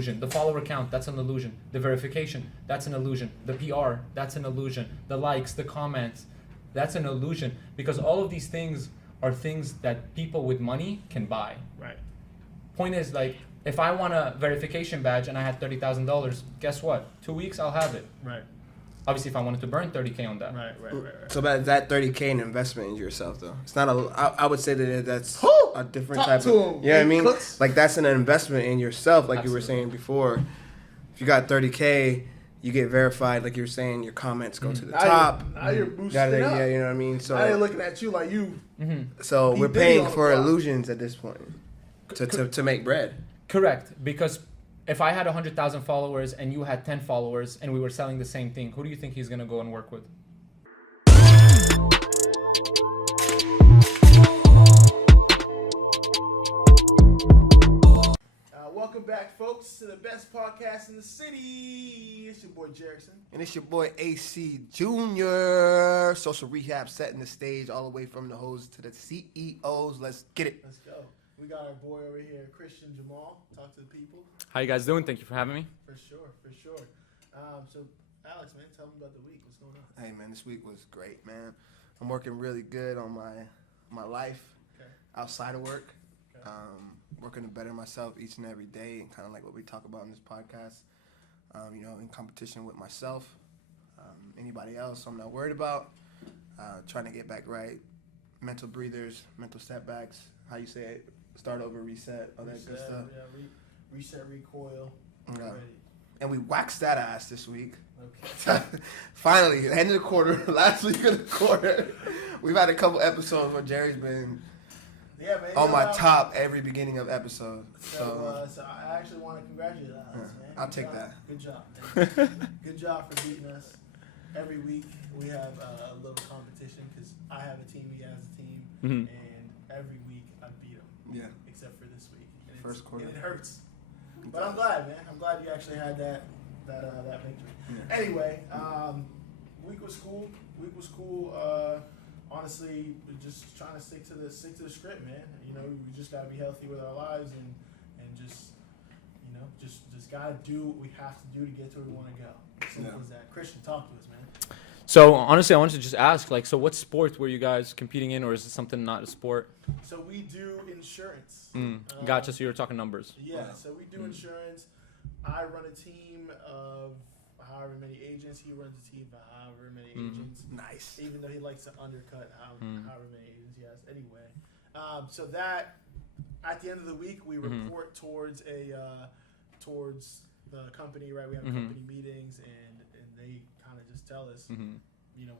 illusion. The follower count, that's an illusion. The verification, that's an illusion. The PR, that's an illusion. The likes, the comments, that's an illusion. Because all of these things are things that people with money can buy. Right. Point is, like, if I want a verification badge and I had $30,000, guess what? 2 weeks, I'll have it. Right. Obviously, if I wanted to burn $30K on that. Right. So that $30K an investment in yourself, though. It's not I would say that that's a different type of. You know what I mean? Like, that's an investment in yourself, like Absolutely. you were saying before. If you got $30K, you get verified, like you were saying. Your comments go to the top. Now you're boosting it up. Yeah, you know what I mean. So now they're looking at you like you. So He we're did it paying on for the clock. illusions at this point to make bread. Correct, because if I had 100,000 followers and you had 10 followers and we were selling the same thing, who do you think he's gonna go and work with? Welcome back, folks, to the best podcast in the city. It's your boy Jerickson. And it's your boy AC Jr. Social Rehab setting the stage all the way from the hoes to the CEOs. Let's get it. Let's go. We got our boy over here, Christian Jamal. Talk to the people. How you guys doing? Thank you for having me. For sure. So, Alex, man, tell me about the week. What's going on? Hey, man, this week was great, man. I'm working really good on my life outside of work. Okay. Working to better myself each and every day, and kind of like what we talk about in this podcast. In competition with myself, anybody else I'm not worried about. Trying to get back right. Mental breathers, mental setbacks. How you say it? Start over, reset, all that good stuff. Yeah, reset, recoil. Yeah. Ready. And we waxed that ass this week. Okay. Finally, end of the quarter, last week of the quarter. We've had a couple episodes where Jerry's been Man, on my top every beginning of episode. So I actually want to congratulate us, man. I'll take that. that. Good job, man. Good job for beating us. Every week we have a little competition because I have a team, he has a team, and every week I beat him. Yeah. Except for this week. And First quarter. And it hurts. But I'm glad, man. I'm glad you actually had that victory. Yeah. Anyway, week was cool. Honestly, we're just trying to stick to the script, man. We just gotta be healthy with our lives and just gotta do what we have to do to get to where we want to go. Simple as that. Christian, talk to us, man. So honestly, I wanted to just ask, like, so what sport were you guys competing in, or is it something not a sport? So we do insurance. Gotcha. So you were talking numbers. Yeah. So we do insurance. I run a team of however many agents. He runs a team of however many agents. Nice. Even though he likes to undercut however many agents he has. Anyway, so that at the end of the week we report towards the company. Right. We have company meetings and they kind of just tell us.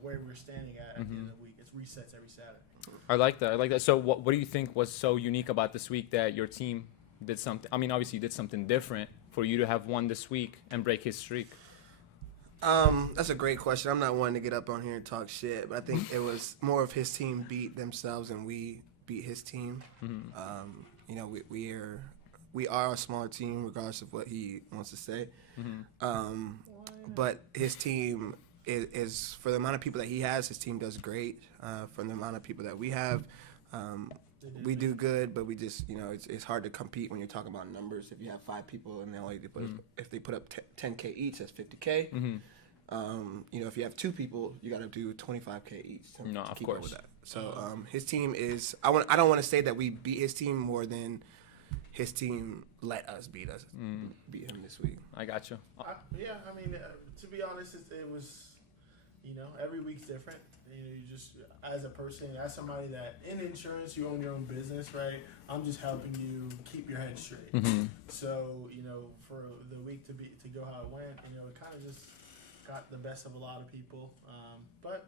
Where we're standing at the end of the week. It's resets every Saturday. I like that. So what do you think was so unique about this week that your team did something? I mean, obviously you did something different for you to have won this week and break his streak. That's a great question. I'm not one to get up on here and talk shit, but I think it was more of his team beat themselves and we beat his team. We are a smaller team regardless of what he wants to say. But his team is for the amount of people that he has, his team does great. For the amount of people that we have, we do good, but we just, it's hard to compete when you're talking about numbers. If you have 5 people and if they put up 10K each, that's 50K. If you have 2 people, you got to do 25K each to keep up with that. So his team is, I don't want to say that we beat his team more than his team let us beat him this week. I got you. To be honest, it was, every week's different. You just, as a person, as somebody that in insurance, you own your own business, right? I'm just helping you keep your head straight. So, for the week to go how it went, it kind of just got the best of a lot of people. But,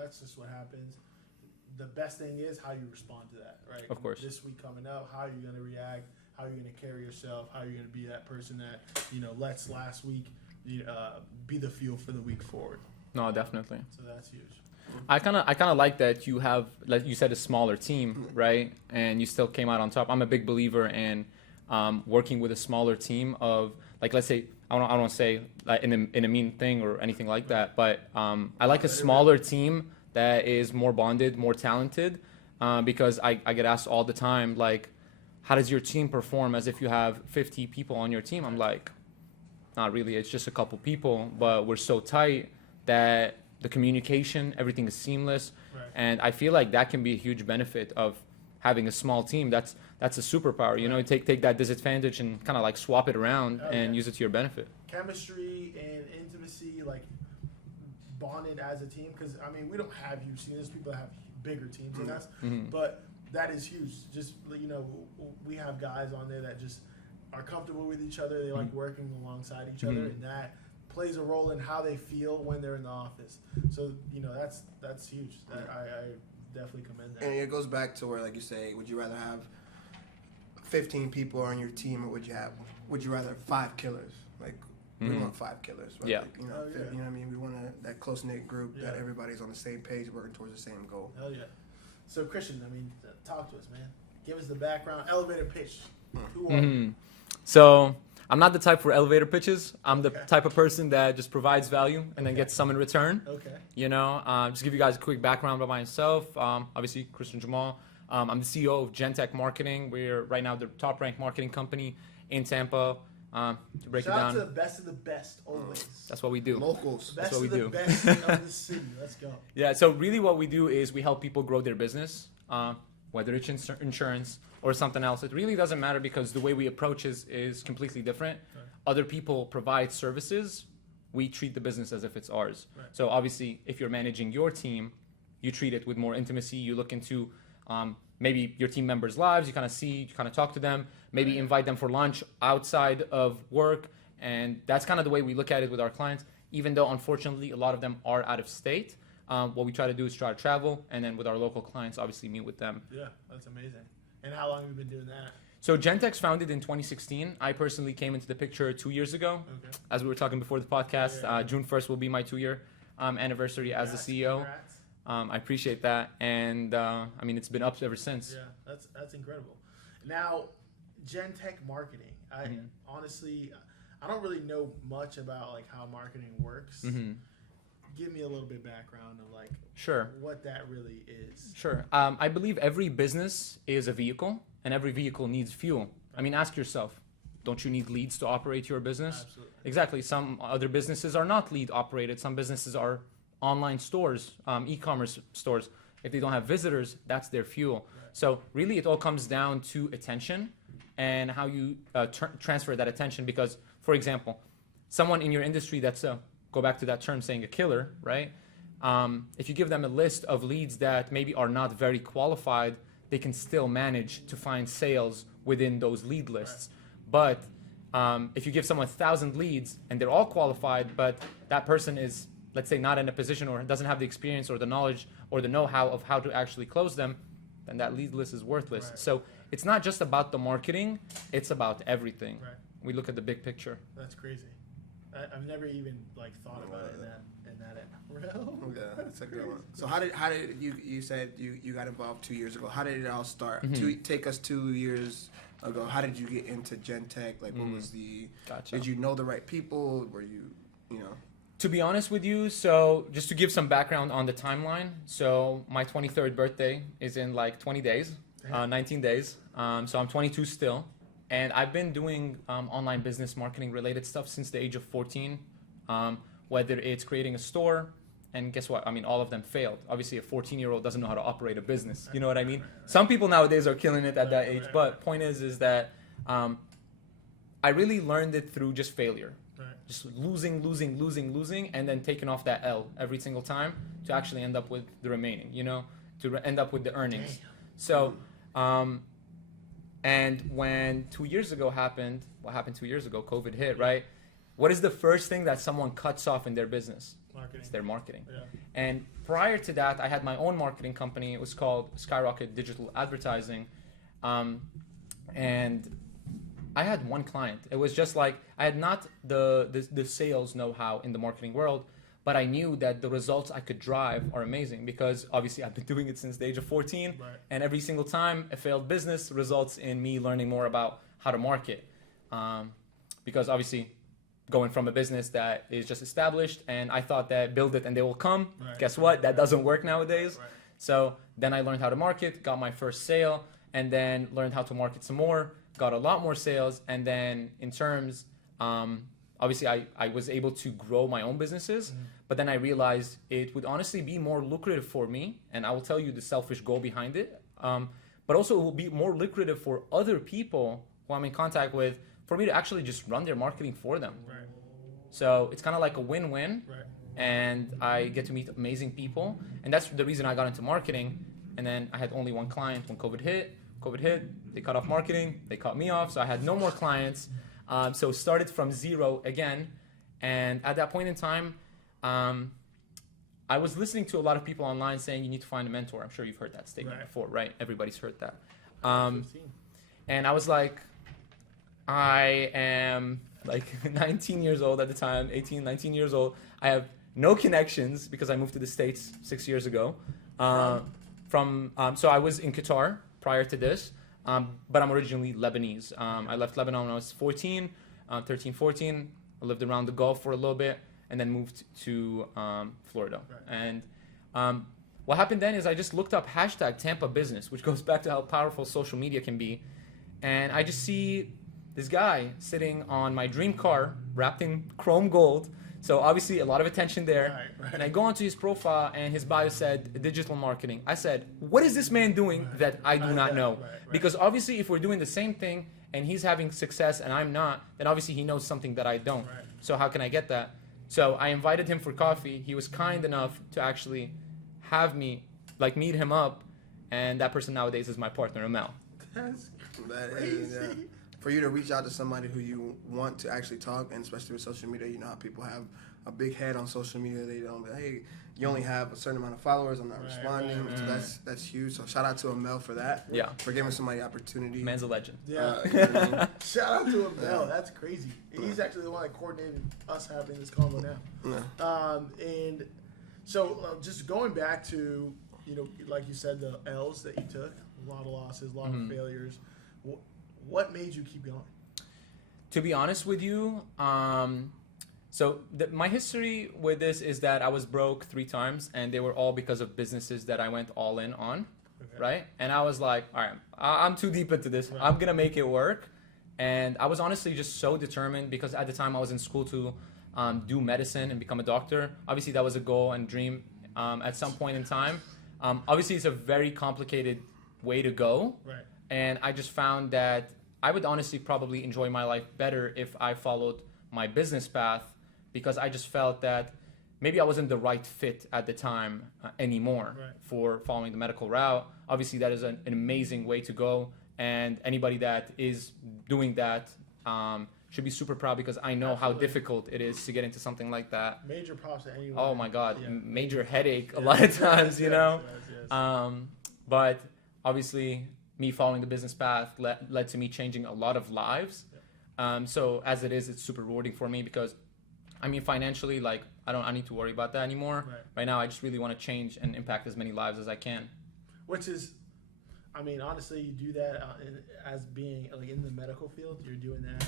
that's just what happens. The best thing is how you respond to that, right? Of course. This week coming up, how are you going to react? How are you going to carry yourself? How are you going to be that person that, lets last week be the fuel for the week forward? No, definitely. So that's huge. I kind of like that you have, like you said, a smaller team, right? And you still came out on top. I'm a big believer in working with a smaller team of, like, let's say, I don't want to say like in a mean thing or anything like that, but I like a smaller team that is more bonded, more talented, because I get asked all the time, like, how does your team perform as if you have 50 people on your team? I'm like, not really. It's just a couple people, but we're so tight that the communication, everything is seamless. Right. And I feel like that can be a huge benefit of having a small team. That's a superpower. You know, take that disadvantage and kind of like swap it around and use it to your benefit. Chemistry and intimacy, like bonded as a team. Because I mean, we don't have huge teams. There's people that have bigger teams than us, but that is huge. Just, you know, we have guys on there that just are comfortable with each other. They like working alongside each other, and that plays a role in how they feel when they're in the office. So, you know, that's huge. I definitely commend that. And it goes back to where, like you say, would you rather have 15 people on your team, or would you rather have 5 killers? Like, we don't want 5 killers, right? Yeah. Like, you know, you know what I mean? We want that close-knit group that everybody's on the same page, working towards the same goal. Hell yeah. So, Christian, I mean, talk to us, man. Give us the background, elevator pitch. Who are you? So I'm not the type for elevator pitches. I'm the type of person that just provides value and then gets some in return. Okay. You know, just give you guys a quick background about myself. Obviously, Christian Jamal. I'm the CEO of Gentech Marketing. We're right now the top-ranked marketing company in Tampa. To break Shout it out down, to the best of the best, always. that's what we do. Locals. Best what we of the do. best of the city. Let's go. Yeah, so really what we do is we help people grow their business, whether it's insurance or something else. It really doesn't matter because the way we approach is completely different. Right. Other people provide services. We treat the business as if it's ours. Right. So obviously, if you're managing your team, you treat it with more intimacy. You look into maybe your team members' lives. You kind of talk to them. Maybe invite them for lunch outside of work. And that's kind of the way we look at it with our clients, even though unfortunately a lot of them are out of state. What we try to do is try to travel, and then with our local clients, obviously meet with them. Yeah, that's amazing. And how long have you been doing that? So Gentech's founded in 2016. I personally came into the picture 2 years ago. Okay. As we were talking before the podcast, Yeah. June 1st will be my 2-year anniversary as the CEO. Congrats. I appreciate that, and I mean it's been up ever since. Yeah, that's incredible. Now, Gentech marketing. Honestly, I don't really know much about like how marketing works. Give me a little bit of background of like Sure. what that really is. Sure. I believe every business is a vehicle, and every vehicle needs fuel. I mean, ask yourself, don't you need leads to operate your business? Absolutely. Exactly. Some other businesses are not lead operated. Some businesses are online stores, e-commerce stores. If they don't have visitors, that's their fuel. Right. So really, it all comes down to attention and how you transfer that attention. Because, for example, someone in your industry that's go back to that term saying a killer, right? If you give them a list of leads that maybe are not very qualified, they can still manage to find sales within those lead lists. But if you give someone 1,000 leads and they're all qualified, but that person is, let's say, not in a position or doesn't have the experience or the knowledge or the know-how of how to actually close them, then that lead list is worthless. Right. So it's not just about the marketing, it's about everything. Right. We look at the big picture. That's crazy. I've never even like thought about it in that realm. Yeah, that's a good one. So how did you said you got involved 2 years ago? How did it all start? Take us 2 years ago. How did you get into Gentech? Like, what was the? Gotcha. Did you know the right people? Were you know? To be honest with you, so just to give some background on the timeline, so my 23rd birthday is in like 20 days, 19 days. So I'm 22 still. And I've been doing online business marketing related stuff since the age of 14, whether it's creating a store, and guess what? I mean, all of them failed. Obviously, a 14-year-old doesn't know how to operate a business. You know what I mean? Some people nowadays are killing it at that age, but point is that I really learned it through just failure. Right. Just losing, and then taking off that L every single time to actually end up with the remaining, you know, to end up with the earnings. Damn. So, and when 2 years ago happened, what happened 2 years ago? COVID hit, right? What is the first thing that someone cuts off in their business? Marketing. It's their marketing. Yeah. And prior to that, I had my own marketing company. It was called Skyrocket Digital Advertising. And I had one client. It was just like, I had not the sales know-how in the marketing world, but I knew that the results I could drive are amazing because obviously I've been doing it since the age of 14. Right. And every single time a failed business results in me learning more about how to market. Because obviously going from a business that is just established and I thought that build it and they will come. Right. Guess what? That doesn't work nowadays. Right. So then I learned how to market, got my first sale, and then learned how to market some more, got a lot more sales, and then in terms, obviously I was able to grow my own businesses, but then I realized it would honestly be more lucrative for me, and I will tell you the selfish goal behind it, but also it will be more lucrative for other people who I'm in contact with for me to actually just run their marketing for them. Right. So it's kind of like a win-win, Right. and I get to meet amazing people, and that's the reason I got into marketing. And then I had only one client when COVID hit, they cut off marketing, they cut me off, so I had no more clients. So started from zero again, and at that point in time, I was listening to a lot of people online saying you need to find a mentor. I'm sure you've heard that statement before, right? Everybody's heard that. And I was like, I am like 19 years old at the time, 18, 19 years old. I have no connections because I moved to the States 6 years ago. So I was in Qatar prior to this, but I'm originally Lebanese. I left Lebanon when I was 13, 14. I lived around the Gulf for a little bit and then moved to Florida. Right. And what happened then is I just looked up hashtag Tampa business, which goes back to how powerful social media can be. And I just see this guy sitting on my dream car wrapped in chrome gold. So obviously a lot of attention there. Right. And I go onto his profile and his bio said digital marketing. I said, what is this man doing that I do not know? Because obviously if we're doing the same thing and he's having success and I'm not, then obviously he knows something that I don't. Right. So how can I get that? So I invited him for coffee. He was kind enough to actually have me meet him up. And that person nowadays is my partner, Jamal. That's That crazy. is, for you to reach out to somebody who you want to actually talk, and especially with social media, you know how people have a big head on social media. They don't, hey, you only have a certain amount of followers. I'm not responding. right. So that's huge. So shout out to Amel for that. Yeah. For giving somebody opportunity. Man's a legend. Yeah. You know what I mean? Shout out to him. No, that's crazy. He's actually the one that coordinated us having this convo now. Yeah. And so just going back to, like you said, the L's that you took, a lot of losses, a lot of failures. What made you keep going? To be honest with you, my history with this is that I was broke 3 times, and they were all because of businesses that I went all in on, right? And I was like, all right, I'm too deep into this. I'm going to make it work. And I was honestly just so determined because at the time I was in school to do medicine and become a doctor. Obviously, that was a goal and dream at some point in time. Obviously, it's a very complicated way to go. Right. And I just found that I would honestly probably enjoy my life better if I followed my business path, because I just felt that maybe I wasn't the right fit at the time anymore for following the medical route. Obviously, that is an amazing way to go, and anybody that is doing that should be super proud, because I know how difficult it is to get into something like that. Major props to anyone. Oh my God, Yeah. major headache a lot of times, you know? Yes. But obviously, me following the business path led to me changing a lot of lives. So as it is, it's super rewarding for me because, I mean, financially, I need to worry about that anymore. Right now, I just really want to change and impact as many lives as I can. Which is, I mean, honestly, you do that as being in the medical field. You're doing that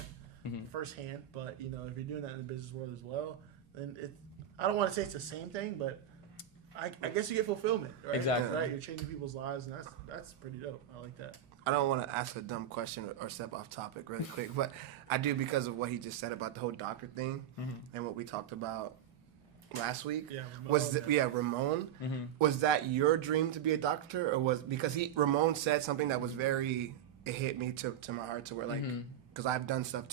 firsthand. But if you're doing that in the business world as well, then I don't want to say it's the same thing, but I guess you get fulfillment, right? Exactly. Right, you're changing people's lives, and that's pretty dope. I like that. I don't want to ask a dumb question or step off topic really quick, but I do because of what he just said about the whole doctor thing and what we talked about last week. Yeah, Ramon. Ramon. Mm-hmm. Was that your dream to be a doctor, or because Ramon said something that was it hit me to my heart, to where because I've done stuff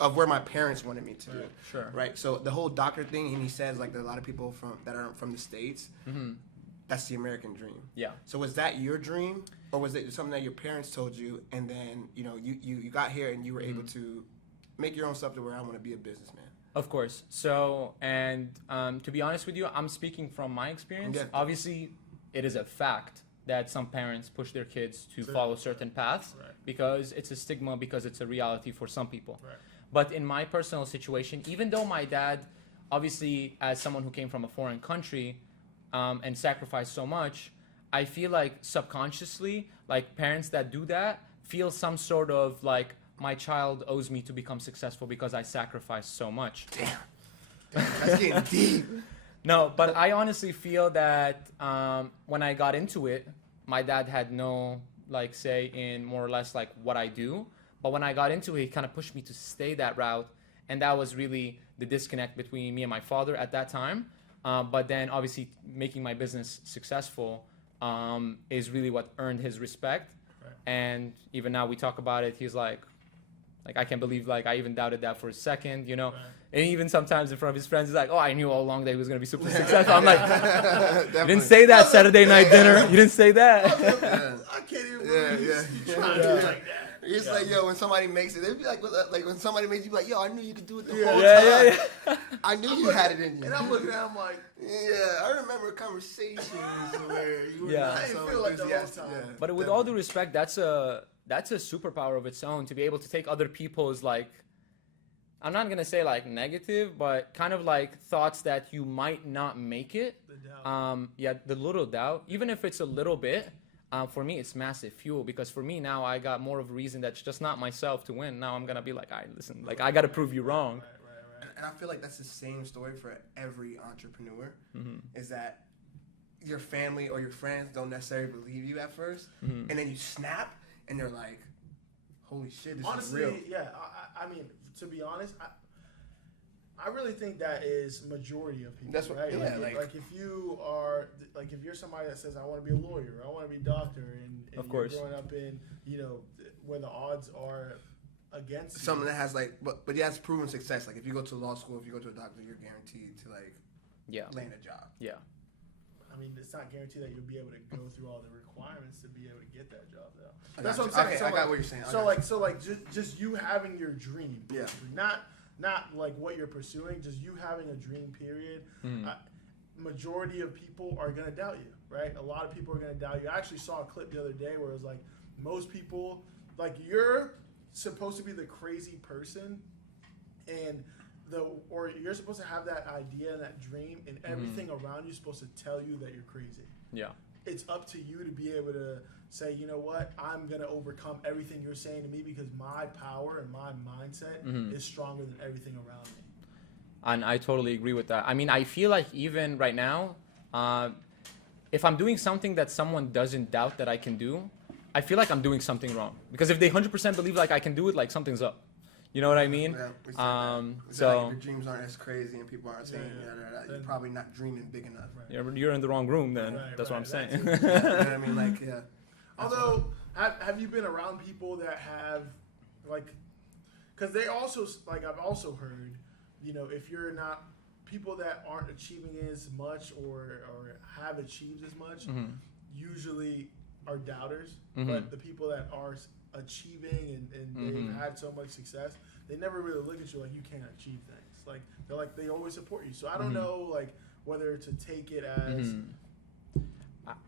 of where my parents wanted me to do. Sure. Right. So the whole doctor thing, and he says there are a lot of people that are from the States. That's the American dream. Yeah. So was that your dream, or was it something that your parents told you, and then you got here and you were able to make your own stuff to where I want to be a businessman? Of course. So, and to be honest with you, I'm speaking from my experience. Yeah. Obviously, it is a fact that some parents push their kids to follow certain paths because it's a stigma, because it's a reality for some people. Right. But in my personal situation, even though my dad, obviously, as someone who came from a foreign country and sacrificed so much, I feel like subconsciously, parents that do that feel some sort of my child owes me to become successful because I sacrificed so much. Damn, that's getting deep. No, but I honestly feel that when I got into it, my dad had no like say in more or less like what I do. But when I got into it, he kind of pushed me to stay that route, and that was really the disconnect between me and my father at that time. But then obviously making my business successful is really what earned his respect. Right. And even now we talk about it, he's like I can't believe like I even doubted that for a second, you know. Right. And even sometimes in front of his friends, he's like, "Oh, I knew all along that he was gonna be super successful." I'm like, "You Definitely. didn't say that Saturday night dinner. You didn't say that." I can't even believe you trying to do it like that. It's like, yo, when somebody makes it, they'd be like when somebody makes you, be like, yo, I knew you could do it the Yeah. whole Yeah, time. yeah. I knew you had it in you. And I'm looking at him like, Yeah, I remember conversations where you were Yeah. not I didn't so feel like the whole enthusiastic. time. Yeah, But with all due respect, that's a superpower of its own, to be able to take other people's, like, I'm not gonna say like negative, but kind of like thoughts that you might not make it. the doubt. Yeah, the little doubt, even if it's a little bit. For me, it's massive fuel, because for me now I got more of a reason that's just not myself to win. Now I'm gonna be like, all right, listen, like I gotta prove you wrong. Right. And I feel like that's the same story for every entrepreneur. Mm-hmm. Is that your family or your friends don't necessarily believe you at 1st, Mm-hmm. and then you snap, and they're like, "Holy shit, this Honestly, is real." yeah. I mean, to be honest, I really think that is majority of people. That's what- right? yeah, like if you are like if you're somebody that says I want to be a lawyer, I want to be a doctor, and Of course. you're growing up in where the odds are against you. Something that has like, but yeah, it's proven success. Like if you go to law school, if you go to a doctor, you're guaranteed to like Yeah, land a job. yeah. I mean, it's not guaranteed that you'll be able to go through all the requirements to be able to get that job, though. I That's got what you. I'm saying. Okay, So, I got like- what you're saying. I So got like just you having your dream. Yeah. Not like what you're pursuing. Just you having a dream. Period. Mm. Majority of people are gonna doubt you, right? A lot of people are gonna doubt you. I actually saw a clip the other day where it was like most people, like you're supposed to be the crazy person, and or you're supposed to have that idea and that dream, and everything around you is supposed to tell you that you're crazy. Yeah. It's up to you to be able to say, you know what, I'm going to overcome everything you're saying to me because my power and my mindset is stronger than everything around me. And I totally agree with that. I mean, I feel like even right now, if I'm doing something that someone doesn't doubt that I can do, I feel like I'm doing something wrong. Because if they 100% believe like I can do it, like something's up. You know what I mean? Yeah, we said that. It's So like if your dreams aren't as crazy and people aren't saying you're probably not dreaming big enough. Right. you're in the wrong room then. Right, That's right, what I'm that's saying. it. You know what I mean? Like, yeah. Although, have you been around people that have, like, because they also, like, I've also heard, if you're not, people that aren't achieving as much or have achieved as much, usually are doubters. But the people that are achieving and they've had so much success, they never really look at you like you can't achieve things. Like, they always support you. So I don't know, like, whether to take it as...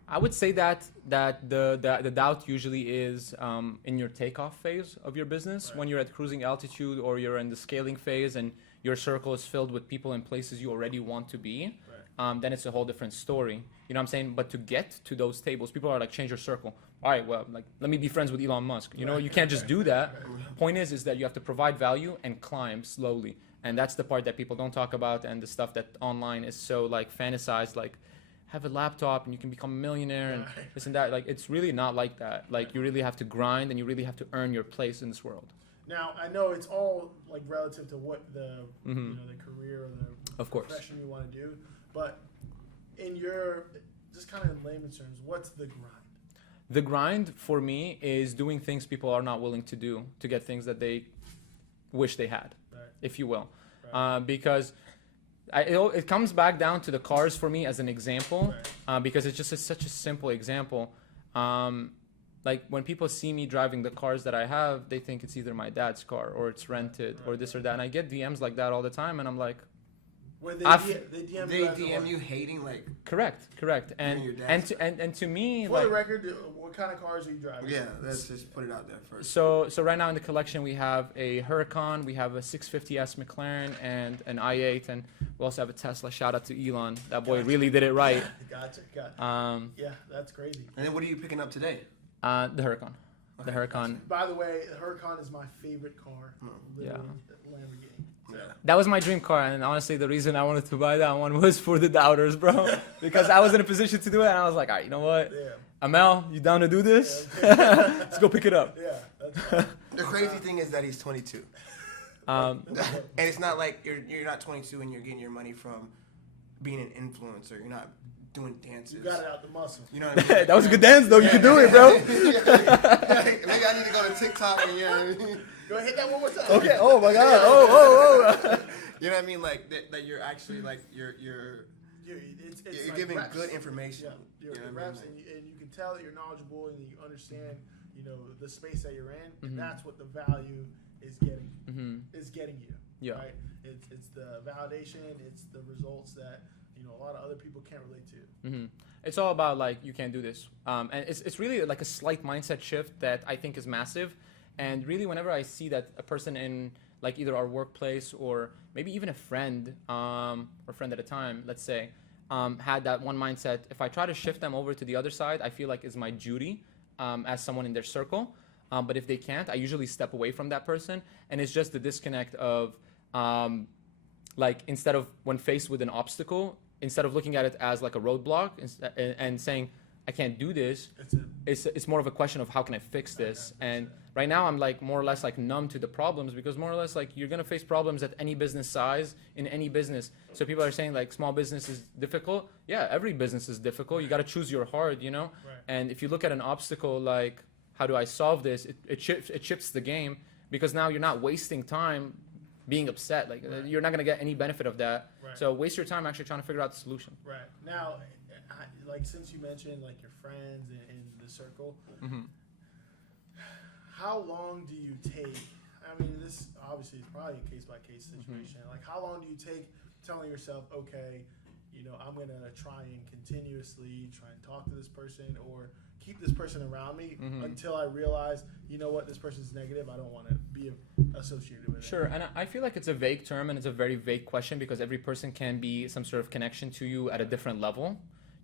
I would say that the doubt usually is in your takeoff phase of your business. Right. When you're at cruising altitude or you're in the scaling phase and your circle is filled with people and places you already want to be, then it's a whole different story. You know what I'm saying? But to get to those tables, people are like, change your circle. All right, well, like, let me be friends with Elon Musk. You know, you can't just do that. Point is that you have to provide value and climb slowly. And that's the part that people don't talk about, and the stuff that online is so like fantasized, like have a laptop and you can become a millionaire and this and that. Like, it's really not like that. Like, you really have to grind and you really have to earn your place in this world. Now, I know it's all like relative to what the the career or the Of course. profession you want to do, but in your, just kind of in layman's terms, what's the grind? The grind for me is doing things people are not willing to do to get things that they wish they had, Right. if you will. Right. Because it comes back down to the cars for me as an example, because it's just such a simple example. Like, when people see me driving the cars that I have, they think it's either my dad's car or it's rented or this or that. And I get DMs like that all the time, and I'm like, Where they DM They you as DM a- you hating like. correct. And your and dad's to me, For like, the record, what kind of cars are you driving? Yeah, let's just put it out there first. So right now in the collection we have a Huracan, we have a 650S McLaren, and an i8, and we also have a Tesla. Shout out to Elon, that boy really did it right. Gotcha. Yeah, that's crazy. And then what are you picking up today? The Huracan, the Huracan. By the way, the Huracan is my favorite car. Literally, Lamborghini. So. Yeah. That was my dream car, and honestly, the reason I wanted to buy that one was for the doubters, bro. Because I was in a position to do it, and I was like, all right, you know what? Yeah. Amel, you down to do this? Let's go pick it up. Yeah, that's right. The crazy thing is that he's 22. Um, And it's not like you're not 22 and you're getting your money from being an influencer. You're not doing dances. You got it out the muscle. You know what I mean? that was a good dance, though. You can do it, bro. Maybe I need to go to TikTok and Go ahead, hit that one more time. Okay. Oh my God. Oh. you know what I mean? Like that you're actually like you're It's you're like giving reps. good information. Yeah, you're You know what I mean? reps, and you can tell that you're knowledgeable and you understand, the space that you're in, and that's what the value is getting. Is getting you. Yeah. Right. It's the validation. It's the results that a lot of other people can't relate to. It's all about like you can't do this, and it's really like a slight mindset shift that I think is massive. And really, whenever I see that a person in like either our workplace or maybe even a friend or friend at a time, let's say, had that one mindset, if I try to shift them over to the other side, I feel like it's my duty as someone in their circle. But if they can't, I usually step away from that person. And it's just the disconnect of like instead of when faced with an obstacle, instead of looking at it as like a roadblock and saying, I can't do this, it's more of a question of how can I fix this? And right now I'm like more or less like numb to the problems because more or less like you're going to face problems at any business size in any business. So people are saying like small business is difficult. Yeah, every business is difficult. You got to choose your hard, Right. And if you look at an obstacle like, how do I solve this? It shifts the game because now you're not wasting time being upset. Like you're not going to get any benefit of that. Right. So waste your time actually trying to figure out the solution. Right. Now, like since you mentioned like your friends in the circle, how long do you take? I mean, this obviously is probably a case by case situation. Like, how long do you take telling yourself, okay, I'm gonna try and continuously try and talk to this person or keep this person around me until I realize, what, this person's negative. I don't want to be associated with it. Sure, and I feel like it's a vague term and it's a very vague question because every person can be some sort of connection to you at a different level.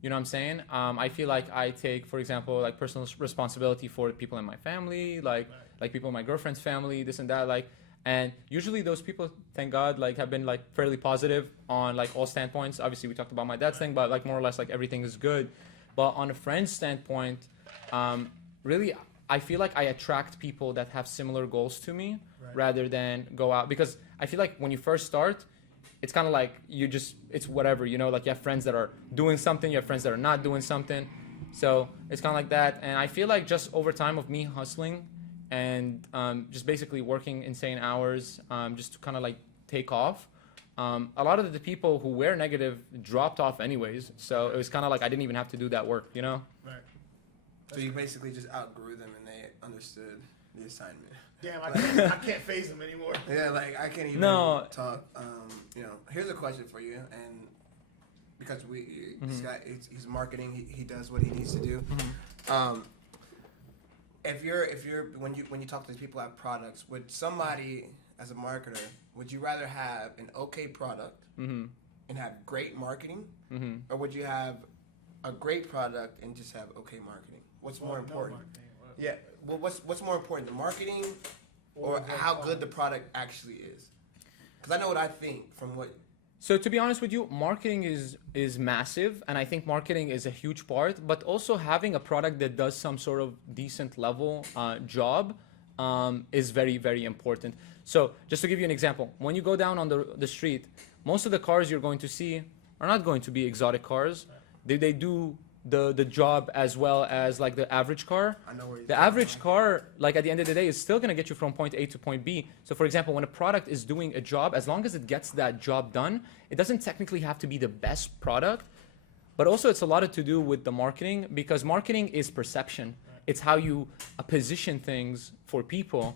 You know what I'm saying? I feel like I take, for example, like personal responsibility for people in my family, like people in my girlfriend's family, this and that, and usually those people, thank God, like have been like fairly positive on like all standpoints. Obviously, we talked about my dad's thing, but like more or less like everything is good. But on a friend's standpoint, really, I feel like I attract people that have similar goals to me rather than go out because I feel like when you first start, it's kind of like it's whatever, like you have friends that are doing something, you have friends that are not doing something. So it's kind of like that. And I feel like just over time of me hustling and just basically working insane hours just to kind of like take off, a lot of the people who were negative dropped off anyways. So it was kind of like I didn't even have to do that work, Right. So you basically just outgrew them and they understood the assignment. Damn, I can't phase them anymore. Yeah, like I can't even talk. Here's a question for you, and because this guy, he's marketing, he does what he needs to do. If you're when you talk to these people at products, would somebody as a marketer, would you rather have an okay product and have great marketing, or would you have a great product and just have okay marketing? What's more important? Yeah. Well, what's more important, the marketing or how good the product actually is? Because I know what I think from what. So to be honest with you, marketing is massive, and I think marketing is a huge part. But also having a product that does some sort of decent level job is very, very important. So just to give you an example, when you go down on the street, most of the cars you're going to see are not going to be exotic cars. They do the job as well as like the average car. I know where you're the average car, like at the end of the day, is still going to get you from point A to point B. So for example, when a product is doing a job, as long as it gets that job done, it doesn't technically have to be the best product, but also it's a lot to do with the marketing because marketing is perception. It's how you position things for people.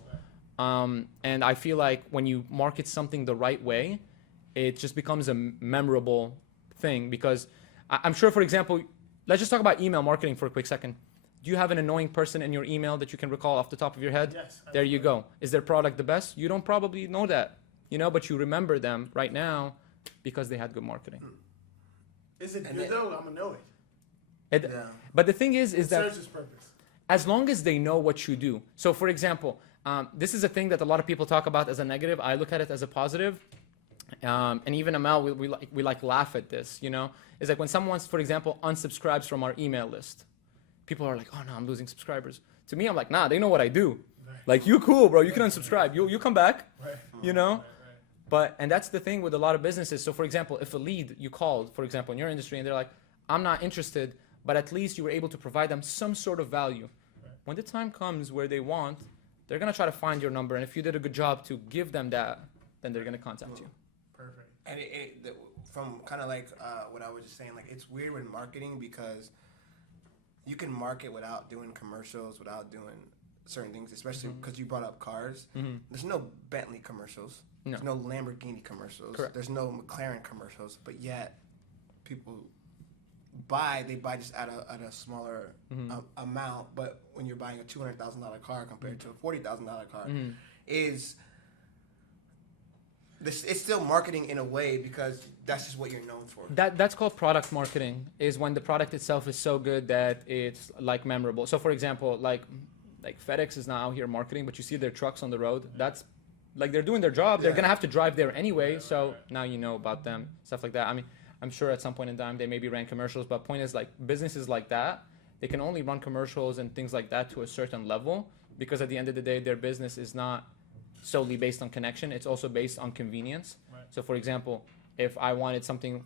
And I feel like when you market something the right way, it just becomes a memorable thing because I'm sure, for example, let's just talk about email marketing for a quick second. Do you have an annoying person in your email that you can recall off the top of your head? Yes. There you go. Is their product the best? You don't probably know that, but you remember them right now because they had good marketing. Is it good though? I'm gonna know it. But the thing is It that serves its purpose. as long as they know what you do. So for example, this is a thing that a lot of people talk about as a negative. I look at it as a positive. And even Amel, we laugh at this, It's like when someone, for example, unsubscribes from our email list. people are like, oh no, I'm losing subscribers. To me, I'm like, nah, they know what I do. Right. Like, you cool, bro. You can unsubscribe. You come back. Right. You know. Right. But and that's the thing with a lot of businesses. So for example, if a lead you called, for example, in your industry, and they're like, I'm not interested, but at least you were able to provide them some sort of value. Right. When the time comes where they want, they're gonna try to find your number, and if you did a good job to give them that, then they're gonna contact you. Perfect. And from kind of like what I was just saying, like it's weird with marketing because you can market without doing commercials, without doing certain things, especially because you brought up cars. There's no Bentley commercials. No. There's no Lamborghini commercials. Correct. There's no McLaren commercials. But yet, people buy just at a smaller amount. But when you're buying a $200,000 car compared to a $40,000 car, it's still marketing in a way because that's just what you're known for. That's called product marketing. Is when the product itself is so good that it's like memorable. So for example, like FedEx is now out here marketing, but you see their trucks on the road. That's like they're doing their job. They're gonna have to drive there anyway. So now you know about them, stuff like that. I mean, I'm sure at some point in time they maybe ran commercials, but point is like businesses like that, they can only run commercials and things like that to a certain level because at the end of the day, their business is not solely based on connection. It's also based on convenience. Right. So for example, if I wanted something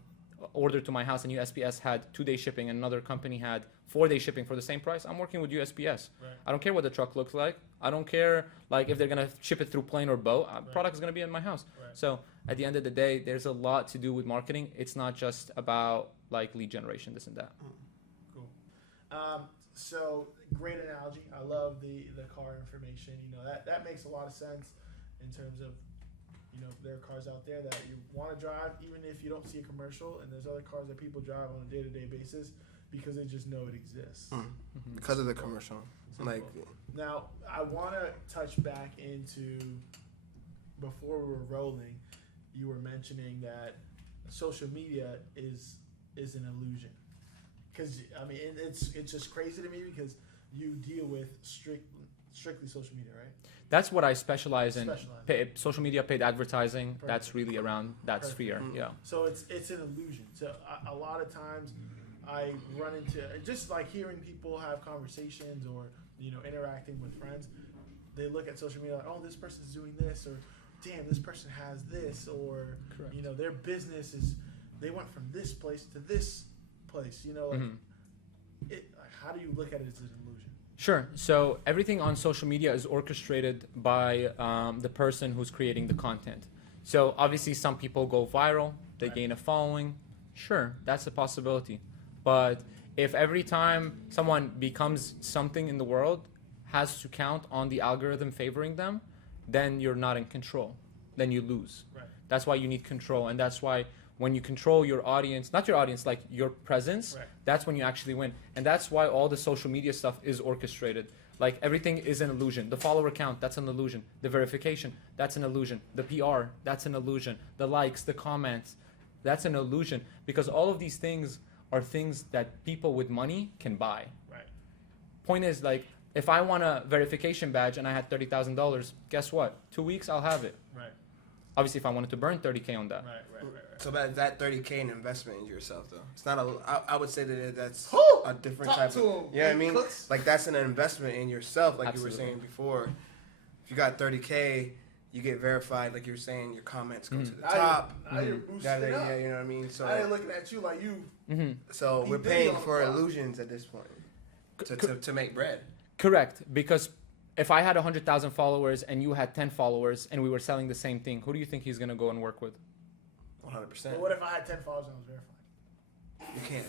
ordered to my house and USPS had 2-day shipping and another company had 4-day shipping for the same price, I'm working with USPS. Right. I don't care what the truck looks like. I don't care like if they're gonna ship it through plane or boat. Product is gonna be in my house. Right. So at the end of the day, there's a lot to do with marketing. It's not just about like lead generation, this and that. Cool. So great analogy. I love the car information. You know that makes a lot of sense in terms of there are cars out there that you want to drive even if you don't see a commercial, and there's other cars that people drive on a day-to-day basis because they just know it exists. Because of the commercial. Like now, I want to touch back into before we were rolling. You were mentioning that social media is an illusion, because I mean it's just crazy to me because you deal with strictly social media, right? That's what I specialize in. Social media, paid advertising. Perfect. That's really around that Perfect. sphere. Yeah. So it's an illusion. So a lot of times I run into just like hearing people have conversations or interacting with friends. They look at social media like, oh, this person's doing this, or damn, this person has this, or Correct. Their business is they went from this place to this place. How do you look at it as an illusion? Sure. So everything on social media is orchestrated by the person who's creating the content. So obviously some people go viral, they gain a following. Sure, that's a possibility. But if every time someone becomes something in the world has to count on the algorithm favoring them, then you're not in control. Then you lose. Right. That's why you need control. And that's why when you control your audience, not your audience, like your presence, that's when you actually win. And that's why all the social media stuff is orchestrated. Like everything is an illusion. The follower count, that's an illusion. The verification, that's an illusion. The PR, that's an illusion. The likes, the comments, that's an illusion. Because all of these things are things that people with money can buy. Right. Point is, like, if I want a verification badge and I had $30,000, guess what? 2 weeks, I'll have it. Right. Obviously, if I wanted to burn $30K on that. Right. so that $30K an investment in yourself though. It's not I would say that that's Whew! a different Talk type to of. him. You know what I mean? Cooks. Like that's an investment in yourself, like Absolutely. you were saying before. If you got $30K, you get verified, like you were saying, your comments go to the top. Now you're boosting it up. Yeah, you know what I mean. So I ain't looking at you like you. so He we're did paying on the for clock. illusions at this point to make bread. Correct, because if I had 100,000 followers and you had 10 followers and we were selling the same thing, who do you think he's gonna go and work with? 100%. But what if I had 10 followers and I was verified? You can't.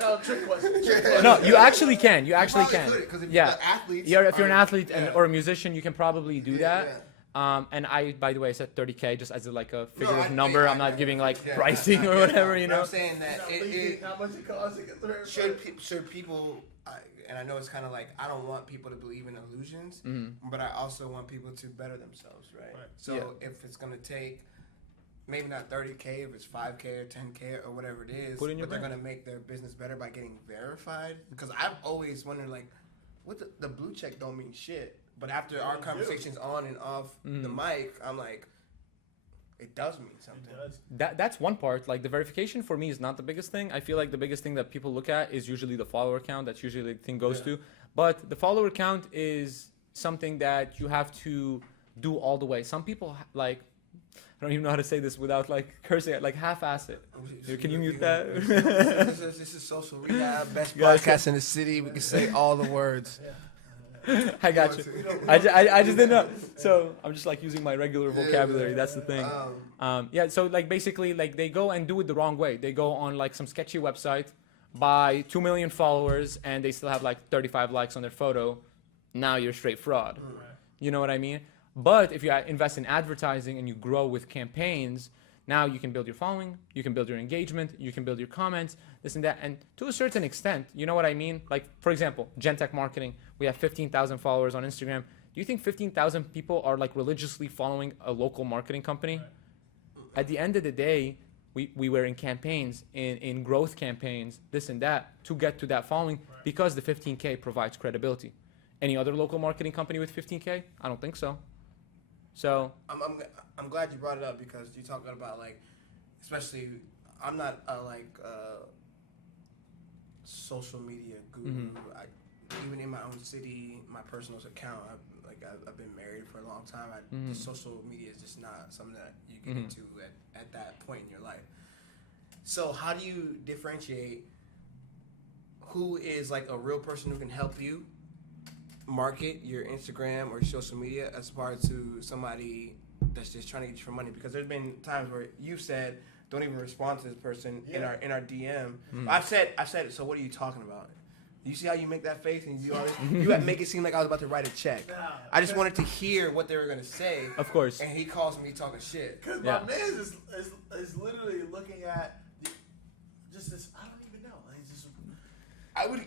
No, trick question. No, you actually can. You actually probably can. could, 'cause if Yeah, the athletes if you're an are- athlete yeah. or a musician, you can probably do that. Yeah. And I, by the way, I said 30K just as like a figure I- of number. I- I'm not giving like yeah. pricing or whatever, you But know. I'm saying that How much it costs to get verified? should people, and I know it's kind of like I don't want people to believe in illusions, but I also want people to better themselves, right? Right. So if it's gonna take maybe not 30K, if it's 5K or 10K or whatever it is, Put in your but they're brand. gonna make their business better by getting verified. Because I've always wondered, like, what the blue check don't mean shit. But after our conversations on and off the mic, I'm like, it does mean something. It does. That's one part. Like the verification for me is not the biggest thing. I feel like the biggest thing that people look at is usually the follower count. That's usually the thing goes to. But the follower count is something that you have to do all the way. Some people like, I don't even know how to say this without like cursing, like half-ass it. Can you mute that? This is social rehab, best podcast in the city. We can say all the words. I got you. I just didn't know. So I'm just like using my regular vocabulary. That's the thing. Yeah. So like basically like they go and do it the wrong way. They go on like some sketchy website, buy 2 million followers, and they still have like 35 likes on their photo. Now you're straight fraud. You know what I mean? But if you invest in advertising and you grow with campaigns, now you can build your following, you can build your engagement, you can build your comments, this and that. And to a certain extent, you know what I mean? Like, for example, Gentech marketing, we have 15,000 followers on Instagram. Do you think 15,000 people are like religiously following a local marketing company? At the end of the day, we were in campaigns, in growth campaigns, this and that, to get to that following because the 15K provides credibility. Any other local marketing company with 15K? I don't think so. So I'm glad you brought it up because you're talking about like, especially I'm not a social media guru. Even in my own city, my personal account, I've been married for a long time. Social media is just not something that you get into at that point in your life. So how do you differentiate who is like a real person who can help you market your Instagram or your social media as far to somebody that's just trying to get you for money? Because there's been times where you've said, don't even respond to this person in our DM. I've said, so what are you talking about? You see how you make that face and you do all this? You make it seem like I was about to write a check. I just wanted to hear what they were gonna say. Of course. And he calls me talking shit. Because my man is literally looking at just this. I don't even know. Like just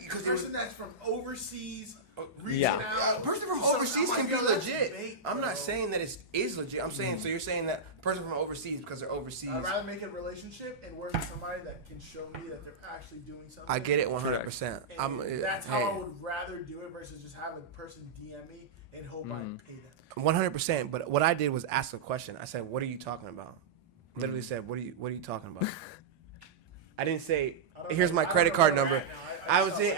because the person that's from overseas. Reaching out. Person from overseas can be legit. I'm not saying that it is legit. I'm saying, so you're saying that person from overseas because they're overseas. I'd rather make a relationship and work with somebody that can show me that they're actually doing something. I get it 100%. That's how I would rather do it versus just have a person DM me and hope I pay them. 100%. But what I did was ask a question. I said, "What are you talking about?" Literally said, "What are you talking about?" I didn't say, "Here's my credit card number." I was saying,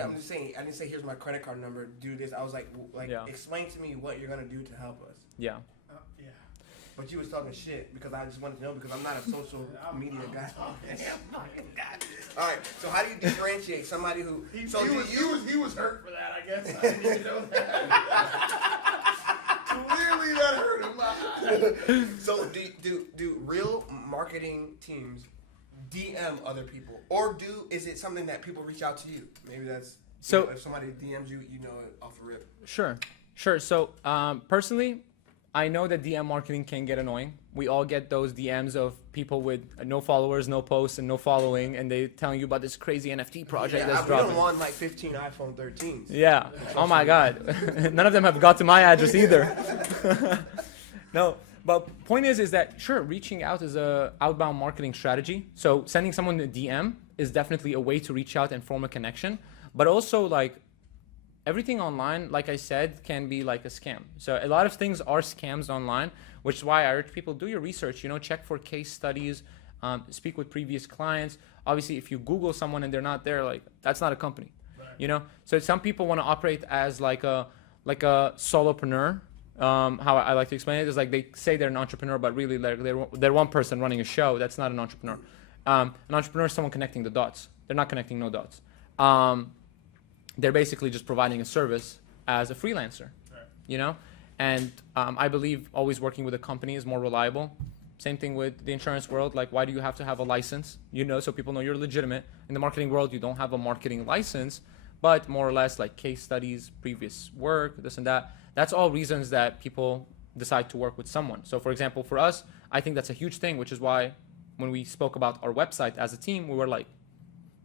I'm just saying, I didn't say, here's my credit card number, do this. I was like, explain to me what you're going to do to help us. Yeah. But you was talking shit because I just wanted to know because I'm not a social media guy. All right, so how do you differentiate somebody who... He was hurt for that, I guess. I didn't even know that. Clearly that hurt him. So do real marketing teams DM other people, or is it something that people reach out to you? Maybe that's so. If somebody DMs you, you know it off the rip. Sure. So personally, I know that DM marketing can get annoying. We all get those DMs of people with no followers, no posts, and no following, and they telling you about this crazy NFT project that's dropping. We don't want like 15 iPhone 13s. Yeah. Oh my God. None of them have got to my address either. No. But point is that sure, reaching out is a outbound marketing strategy. So sending someone a DM is definitely a way to reach out and form a connection. But also like everything online, like I said, can be like a scam. So a lot of things are scams online, which is why I urge people do your research. Check for case studies, speak with previous clients. Obviously, if you Google someone and they're not there, like that's not a company. Right. So some people want to operate as like a solopreneur. How I like to explain it is like they say they're an entrepreneur, but really they're one person running a show. That's not an entrepreneur. An entrepreneur is someone connecting the dots. They're not connecting no dots. They're basically just providing a service as a freelancer, And I believe always working with a company is more reliable. Same thing with the insurance world. Like, why do you have to have a license? So people know you're legitimate. In the marketing world, you don't have a marketing license, but more or less like case studies, previous work, this and that. That's all reasons that people decide to work with someone. So for example, for us, I think that's a huge thing, which is why when we spoke about our website as a team, we were like,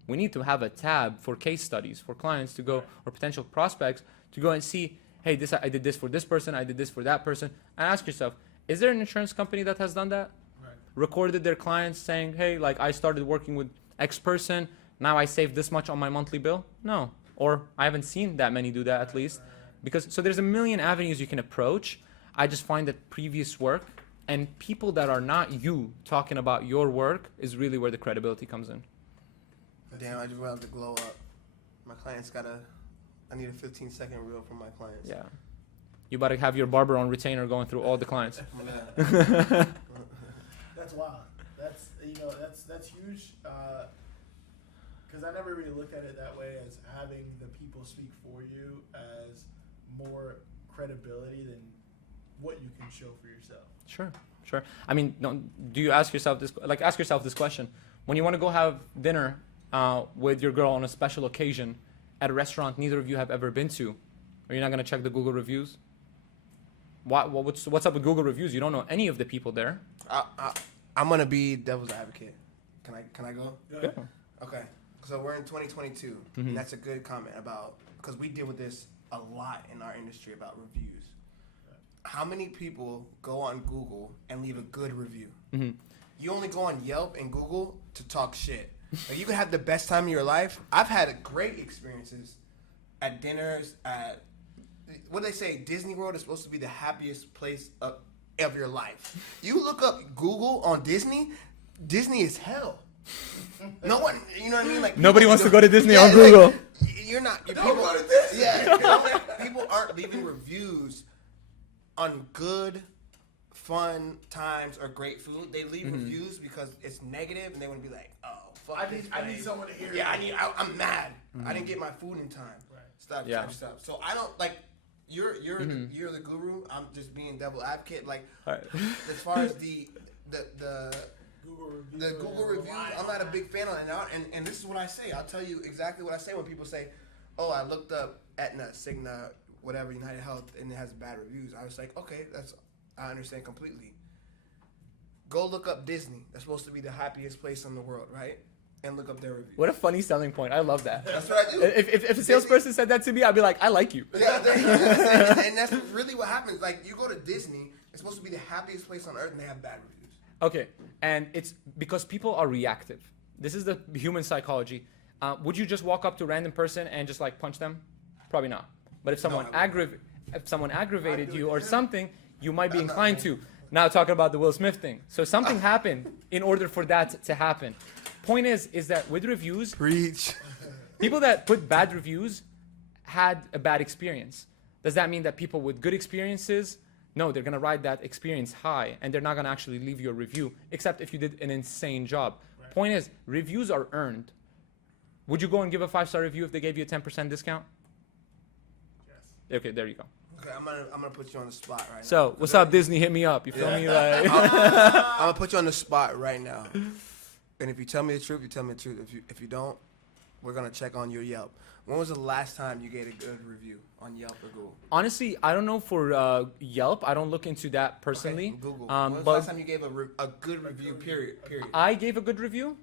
we need to have a tab for case studies for clients to go, or potential prospects to go and see, hey, I did this for this person, I did this for that person. And ask yourself, is there an insurance company that has done that? Right. Recorded their clients saying, hey, like I started working with X person, now I saved this much on my monthly bill? No. Or I haven't seen that many do that at least. So there's a million avenues you can approach. I just find that previous work And people that are not you talking about your work is really where the credibility comes in. Damn, I just wanted to glow up. My clients I need a 15-second reel from my clients. Yeah. You better have your barber on retainer going through all the clients. Yeah. That's wild. That's huge. Because I never really looked at it that way, as having the people speak for you as more credibility than what you can show for yourself. Sure. I mean, do you ask yourself this question? When you want to go have dinner with your girl on a special occasion at a restaurant neither of you have ever been to, are you not going to check the Google reviews? What's up with Google reviews? You don't know any of the people there. I'm gonna be devil's advocate. Can I go? Yeah. Okay. So we're in 2022, and that's a good comment because we deal with this a lot in our industry about reviews. How many people go on Google and leave a good review? Mm-hmm. You only go on Yelp and Google to talk shit. Like, you can have the best time of your life. I've had great experiences at dinners, at what do they say? Disney World is supposed to be the happiest place of your life. You look up Google on Disney is hell. No one, you know what I mean? Like, Nobody wants to go to Disney on Google. Like, you're not. Don't go to Disney. Yeah, people aren't leaving reviews on good, fun times or great food. They leave reviews because it's negative, and they want to be like, "Oh, fuck I need someone to hear. Yeah, I'm mad. I didn't get my food in time. Right. Stop. So I don't like. You're the guru. I'm just being devil advocate. Like, Right. as far as the Google reviews. I'm not a big fan of it. And this is what I say. I'll tell you exactly what I say when people say, "Oh, I looked up Aetna, Cigna, whatever, United Health, and it has bad reviews." I was like, "Okay, I understand completely." Go look up Disney. That's supposed to be the happiest place in the world, right? And look up their reviews. What a funny selling point. I love that. That's what I do. If a salesperson said that to me, I'd be like, I like you. Yeah, and that's really what happens. Like, you go to Disney, it's supposed to be the happiest place on earth, and they have bad reviews. Okay, and it's because people are reactive. This is the human psychology. Would you just walk up to a random person and just like punch them? Probably not. But if someone aggravated you or something, you might be inclined to. Now talking about the Will Smith thing. So something happened in order for that to happen. Point is that with reviews, Preach. people that put bad reviews had a bad experience. Does that mean that people with good experiences? No, they're going to ride that experience high, and they're not going to actually leave you a review, except if you did an insane job. Right. Point is, reviews are earned. Would you go and give a 5-star review if they gave you a 10% discount? Yes. Okay, there you go. Okay, I'm gonna put you on the spot right now. So, what's up, Disney? Hit me up. You feel me? Like, I'm gonna put you on the spot right now. And if you tell me the truth, you tell me the truth. If you don't, we're gonna check on your Yelp. When was the last time you gave a good review on Yelp or Google? Honestly, I don't know for Yelp. I don't look into that personally. Okay, Google. When was the last time you gave a good review? Period. I gave a good review,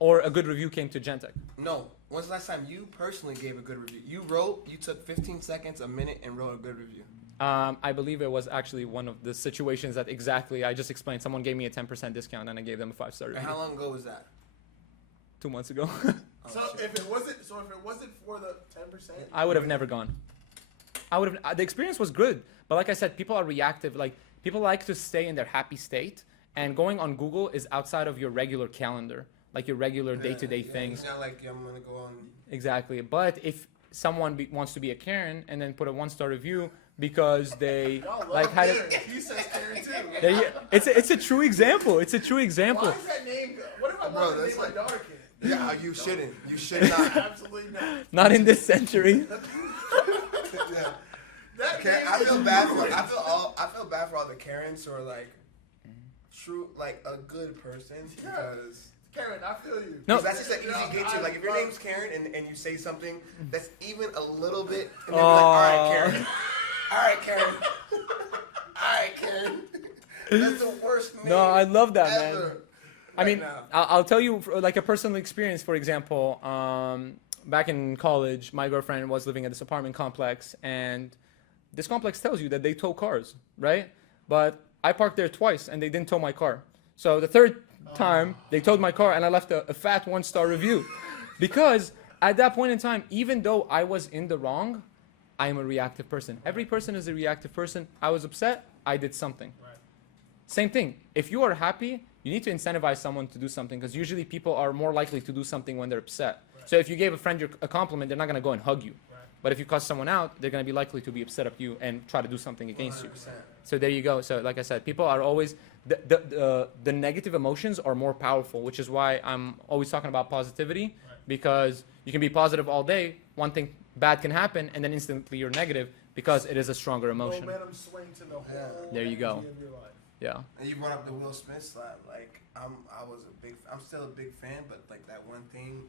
or a good review came to Gentech. No. When's the last time you personally gave a good review? You took 15 seconds, a minute, and wrote a good review. I believe it was actually one of the situations that exactly I just explained. Someone gave me a 10% discount, and I gave them a 5-star review. And how long ago was that? 2 months ago. So if it wasn't for the 10%, I would have never gone. The experience was good, but like I said, people are reactive. Like, people like to stay in their happy state, and going on Google is outside of your regular calendar, like your regular day-to-day things. It's not like I'm gonna go on. Exactly, but if someone wants to be a Karen and then put a 1-star review because they like had it, he says Karen too. it's a true example. It's a true example. Why is that name? What if I want to name my daughter Karen? Yeah, you shouldn't. You should not. Absolutely not. Not in this century. Yeah. I feel bad for all the Karens who are like true, like a good person because. Karen, I feel you. No, that's just an easy get to. Like, if your name's Karen and you say something that's even a little bit, and they'll be like, all right, Karen. All right, Karen. That's the worst name. No, I love that, ever. man. I mean, I'll tell you, like, a personal experience, for example. Back in college, my girlfriend was living at this apartment complex, and this complex tells you that they tow cars, right? But I parked there twice, and they didn't tow my car. So the third time, they towed my car, and I left a fat 1-star review. Because at that point in time, even though I was in the wrong, I am a reactive person. Every person is a reactive person. I was upset, I did something. Right. Same thing. If you are happy, you need to incentivize someone to do something because usually people are more likely to do something when they're upset. Right. So if you gave a friend a compliment, they're not going to go and hug you. Right. But if you cuss someone out, they're going to be likely to be upset at you and try to do something against you. 100%. So there you go. So like I said, people are always the negative emotions are more powerful, which is why I'm always talking about positivity, Right. because you can be positive all day. One thing bad can happen, and then instantly you're negative because it is a stronger emotion. Momentum swing to the whole Yeah. There you go. energy of your life. Yeah. And you brought up the Will Smith slap. Like I'm still a big fan, but like that one thing,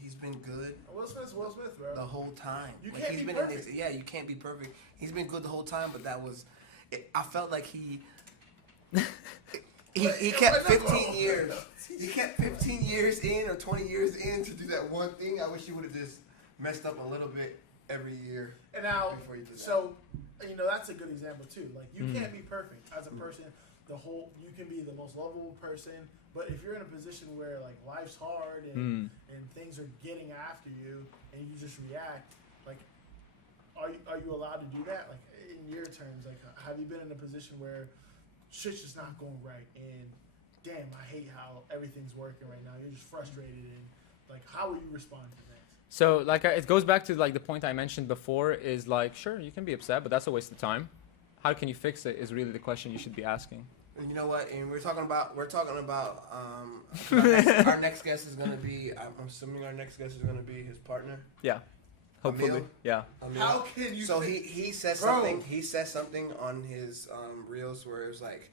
he's been good Will Smith's Will Smith, bro. the whole time. You Like, can't he's be been perfect. in this. Yeah, you can't be perfect. He's been good the whole time, but that was. I felt like he kept 15 years. He kept 15 years in or 20 years in to do that one thing. I wish he would have just messed up a little bit every year. And now, Before you did that. so that's a good example too. Like you Mhm. can't be perfect as a person. You can be the most lovable person, but if you're in a position where like life's hard and things are getting after you and you just react, like are you allowed to do that? Like in your terms, like have you been in a position where shit's just not going right and damn, I hate how everything's working right now. You're just frustrated and like how will you respond to things? So like it goes back to like the point I mentioned before is like, sure, you can be upset, but that's a waste of time. How can you fix it is really the question you should be asking. And you know what? And we're talking about our next guest is gonna be. I'm assuming our next guest is gonna be his partner. Yeah. Hopefully. Emil? Yeah. How can you? So think- he said Bro. something. He said something on his reels where it was like,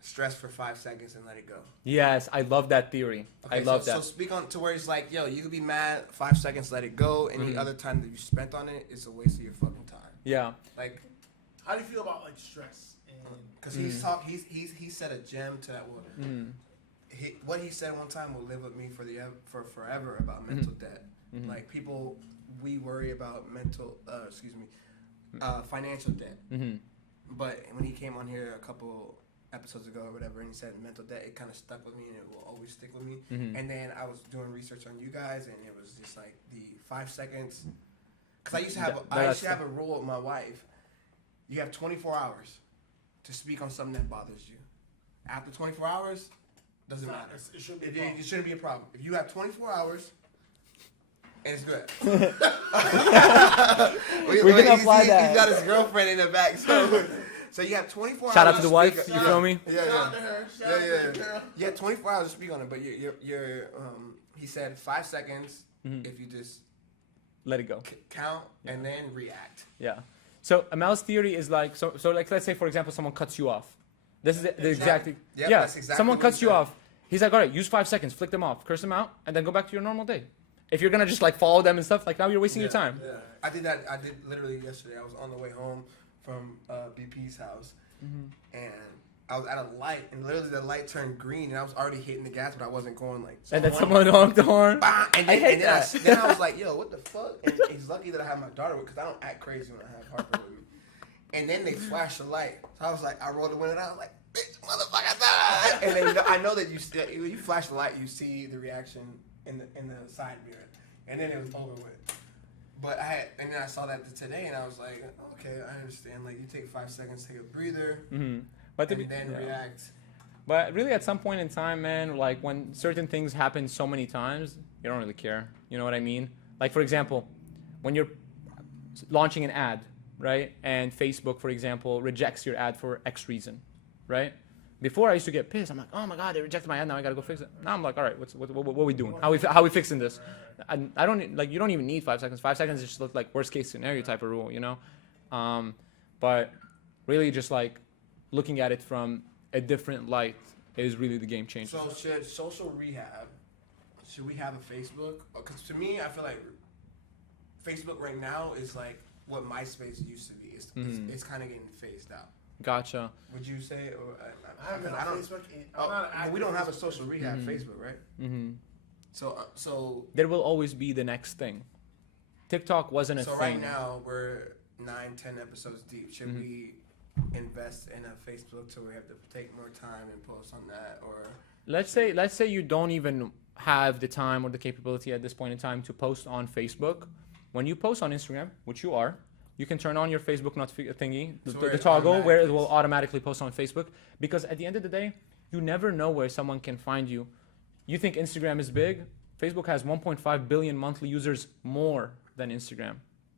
stress for 5 seconds and let it go. Yes, I love that theory. I love So that. speak on to where it's like, yo, you could be mad 5 seconds, let it go. Any other time that you spent on it, it's a waste of your fucking time. Yeah. Like, How do you feel about like stress and because he said a gem to that woman. What he said one time will live with me for forever about mental debt. Like people, we worry about financial debt. But when he came on here a couple episodes ago or whatever, and he said mental debt, it kind of stuck with me and it will always stick with me. And then I was doing research on you guys, and it was just like the 5 seconds. Because I used to have a rule with my wife. You have 24 hours to speak on something that bothers you. After 24 hours, doesn't matter. It shouldn't be a It problem. shouldn't be a problem. If you have 24 hours, and it's good. We can apply that. He's got his girlfriend in the back, so you have 24 hours. Shout out to the speak- wife. You feel me? Yeah, Shout out to her. Shout out to the girl. You have 24 hours to speak on it, but you're he said 5 seconds if you just Let it go. count and then react. Yeah. So Amel's theory is like, so like let's say for example someone cuts you off. This is the exact thing. Yep, Yeah. that's exactly Someone what he cuts you said. off. He's like, all right, use 5 seconds, flick them off, curse them out, and then go back to your normal day. If you're gonna just like follow them and stuff, like now you're wasting your time. Yeah, I did that. I did literally yesterday. I was on the way home from BP's house, and I was at a light, and literally the light turned green, and I was already hitting the gas, but I wasn't going like. And then someone honked the horn. Bang, and I then, hate and then, that. then I was like, yo, what the fuck? And he's lucky that I have my daughter with, because I don't act crazy when I have Harper with me. And then they flashed the light, so I was like, I rolled the window down, I was like, bitch, motherfucker, die! And then I know that when you flash the light, you see the reaction in the side mirror, and then it was over with. But and then I saw that today, and I was like, okay, I understand. Like, you take 5 seconds, take a breather, But to and be- then yeah. react. But really, at some point in time, man, like when certain things happen so many times, you don't really care. You know what I mean? Like, for example, when you're launching an ad, right? And Facebook, for example, rejects your ad for X reason, right? Before I used to get pissed. I'm like, oh my God, they rejected my ad. Now I gotta go fix it. Now I'm like, all right, what are we doing? How we fixing this? I don't like. You don't even need 5 seconds. 5 seconds just look like worst case scenario type of rule, you know? But really, just like looking at it from a different light is really the game changer. So should social rehab? Should we have a Facebook? Because to me, I feel like Facebook right now is like what MySpace used to be. It's kind of getting phased out. Gotcha. Would you say? Or I haven't been on Facebook. but we don't have a social rehab Facebook, right? So There will always be the next thing. TikTok wasn't a so thing. right now we're 9-10 episodes deep. Should we invest in a Facebook so we have to take more time and post on that, or Let's say you don't even have the time or the capability at this point in time to post on Facebook. When you post on Instagram, which you are, you can turn on your Facebook thingy, So the where it toggle where it automatically will is. automatically post on Facebook. Because at the end of the day, you never know where someone can find you. You think Instagram is big? Facebook has 1.5 billion monthly users more than Instagram.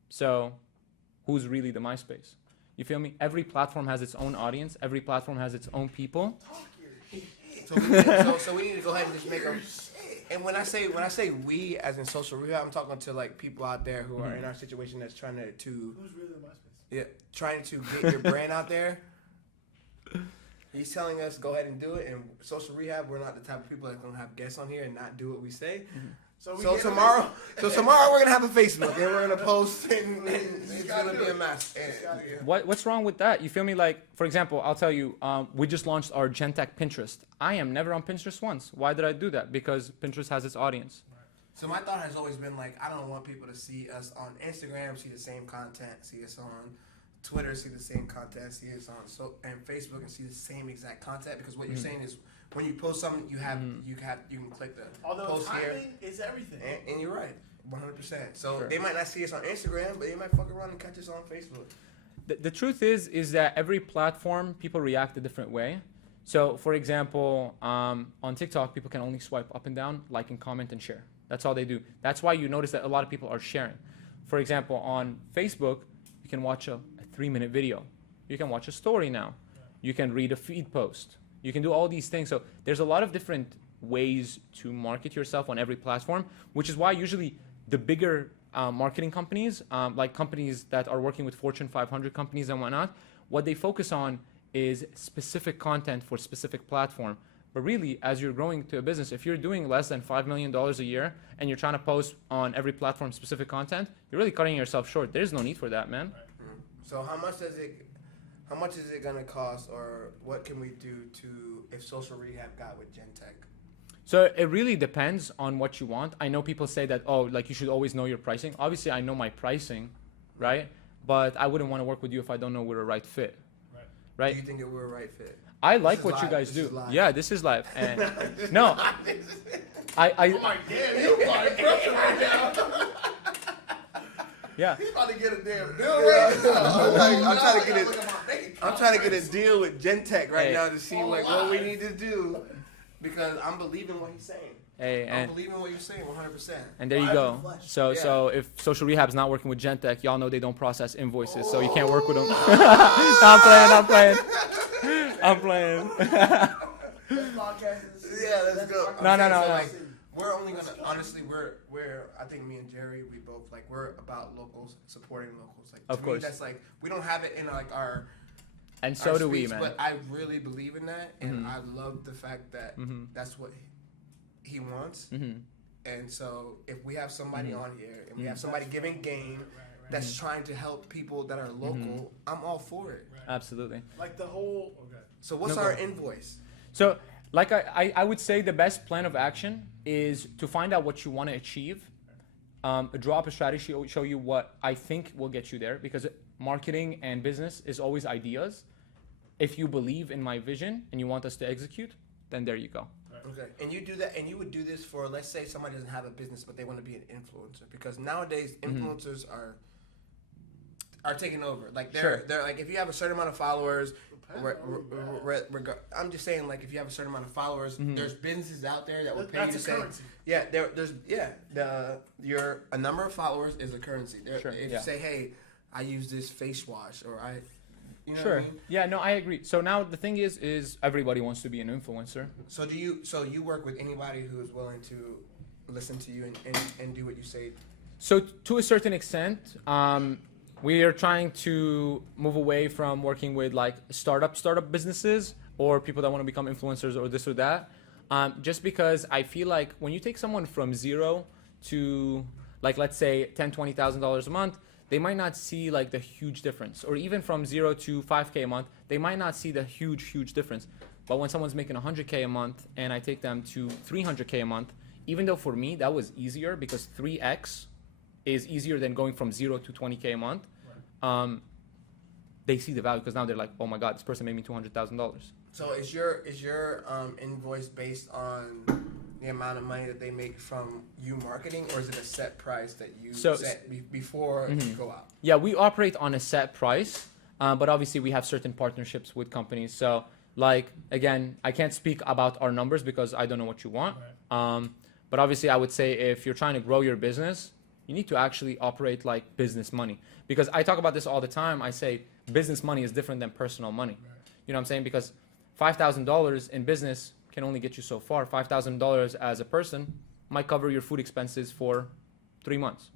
So who's really the MySpace? You feel me? Every platform has its own audience. Every platform has its own people. So we need to go ahead and just make a. And when I say we, as in social rehab, I'm talking to like people out there who are in our situation that's trying to Who's really MySpace? trying to get your brand out there. He's telling us go ahead and do it. And social rehab, we're not the type of people that's gonna have guests on here and not do what we say. So tomorrow we're gonna have a Facebook and we're gonna post and it's gonna be a mess. What's wrong with that? You feel me? Like, for example, I'll tell you, we just launched our Gentech Pinterest. I am never on Pinterest once. Why did I do that? Because Pinterest has its audience. So my thought has always been like, I don't want people to see us on Instagram, see the same content, see us on Twitter, see the same content, see us on and Facebook and see the same exact content. Because what you're saying is, when you post something, you can click the Although post timing here, is everything. and you're right, 100%. So Sure. they might not see us on Instagram, but they might fuck around and catch us on Facebook. The truth is that every platform, people react a different way. So, for example, on TikTok, people can only swipe up and down, like and comment and share. That's all they do. That's why you notice that a lot of people are sharing. For example, on Facebook, you can watch a 3-minute video. You can watch a story now. You can read a feed post. You can do all these things. So there's a lot of different ways to market yourself on every platform, which is why usually the bigger marketing companies, like companies that are working with Fortune 500 companies and whatnot, what they focus on is specific content for specific platform. But really, as you're growing to a business, if you're doing less than $5 million a year and you're trying to post on every platform specific content, you're really cutting yourself short. There's no need for that, man. So how much is it gonna cost, or what can we do to if social rehab got with Gentech? So it really depends on what you want. I know people say that, oh, like you should always know your pricing. Obviously, I know my pricing, right? But I wouldn't want to work with you if I don't know we're a right fit, right? Do you think that we're a right fit? I This like is what you live. guys This do. is live. Yeah, this is live. And no, I I'm like, damn, you applying pressure right now. yeah. He's about to get a damn deal right now. I'm trying to get a deal with Gentech right Hey. now to see like what we need to do, because I'm believing what he's saying. Hey, I'm and believing what you're saying 100%. and there you Live in go. the flesh. So if Social Rehab's not working with Gentech, y'all know they don't process invoices, so you can't work with them. I'm playing. This podcast is Yeah, let's go. No, no, no, So, no. like, we're only gonna honestly we're I think me and Jerry, we both like, we're about locals, supporting locals. Like, Of to course. me, that's like, we don't have it in like our And so our do we, speech, man. But I really believe in that, and Mhm. I love the fact that Mhm. that's what he wants. Mhm. And so if we have somebody Mhm. on here and we have somebody giving game that's trying to help people that are local, I'm all for it. Absolutely. like the whole. Okay. So what's No, our go. invoice? So, like I would say the best plan of action is to find out what you want to achieve, draw up a strategy, show you what I think will get you there, because marketing and business is always ideas. If you believe in my vision and you want us to execute, then there you go. Okay. And you do that, and you would do this for, let's say somebody doesn't have a business but they want to be an influencer, because nowadays influencers are taking over. Like they're like, if you have a certain amount of followers, I'm just saying, like, if you have a certain amount of followers, there's businesses out there that will pay you to That's a say, currency. yeah, a number of followers is a currency. Sure, If yeah. you say, hey, I use this face wash, or you know Sure. what I mean? Yeah, no, I agree. So now the thing is everybody wants to be an influencer. So you work with anybody who is willing to listen to you and do what you say? So to a certain extent, we are trying to move away from working with like startup businesses or people that want to become influencers or this or that. Just because I feel like when you take someone from zero to, like, let's say $10,000-$20,000 a month, they might not see like the huge difference. Or even from 0 to 5K a month, they might not see the huge difference. But when someone's making 100K a month and I take them to 300K a month, even though for me that was easier because 3x is easier than going from 0 to 20K a month, they see the value, because now they're like, oh my God, this person made me $200,000. So is your invoice based on, the amount of money that they make from you marketing, or is it a set price that you So- set before you go out? Yeah, we operate on a set price, but obviously we have certain partnerships with companies. So, like, again, I can't speak about our numbers because I don't know what you want. But obviously, I would say if you're trying to grow your business, you need to actually operate like business money. Because I talk about this all the time. I say business money is different than personal money. You know what I'm saying? Because $5,000 in business can only get you so far. $5,000 as a person might cover your food expenses for 3 months,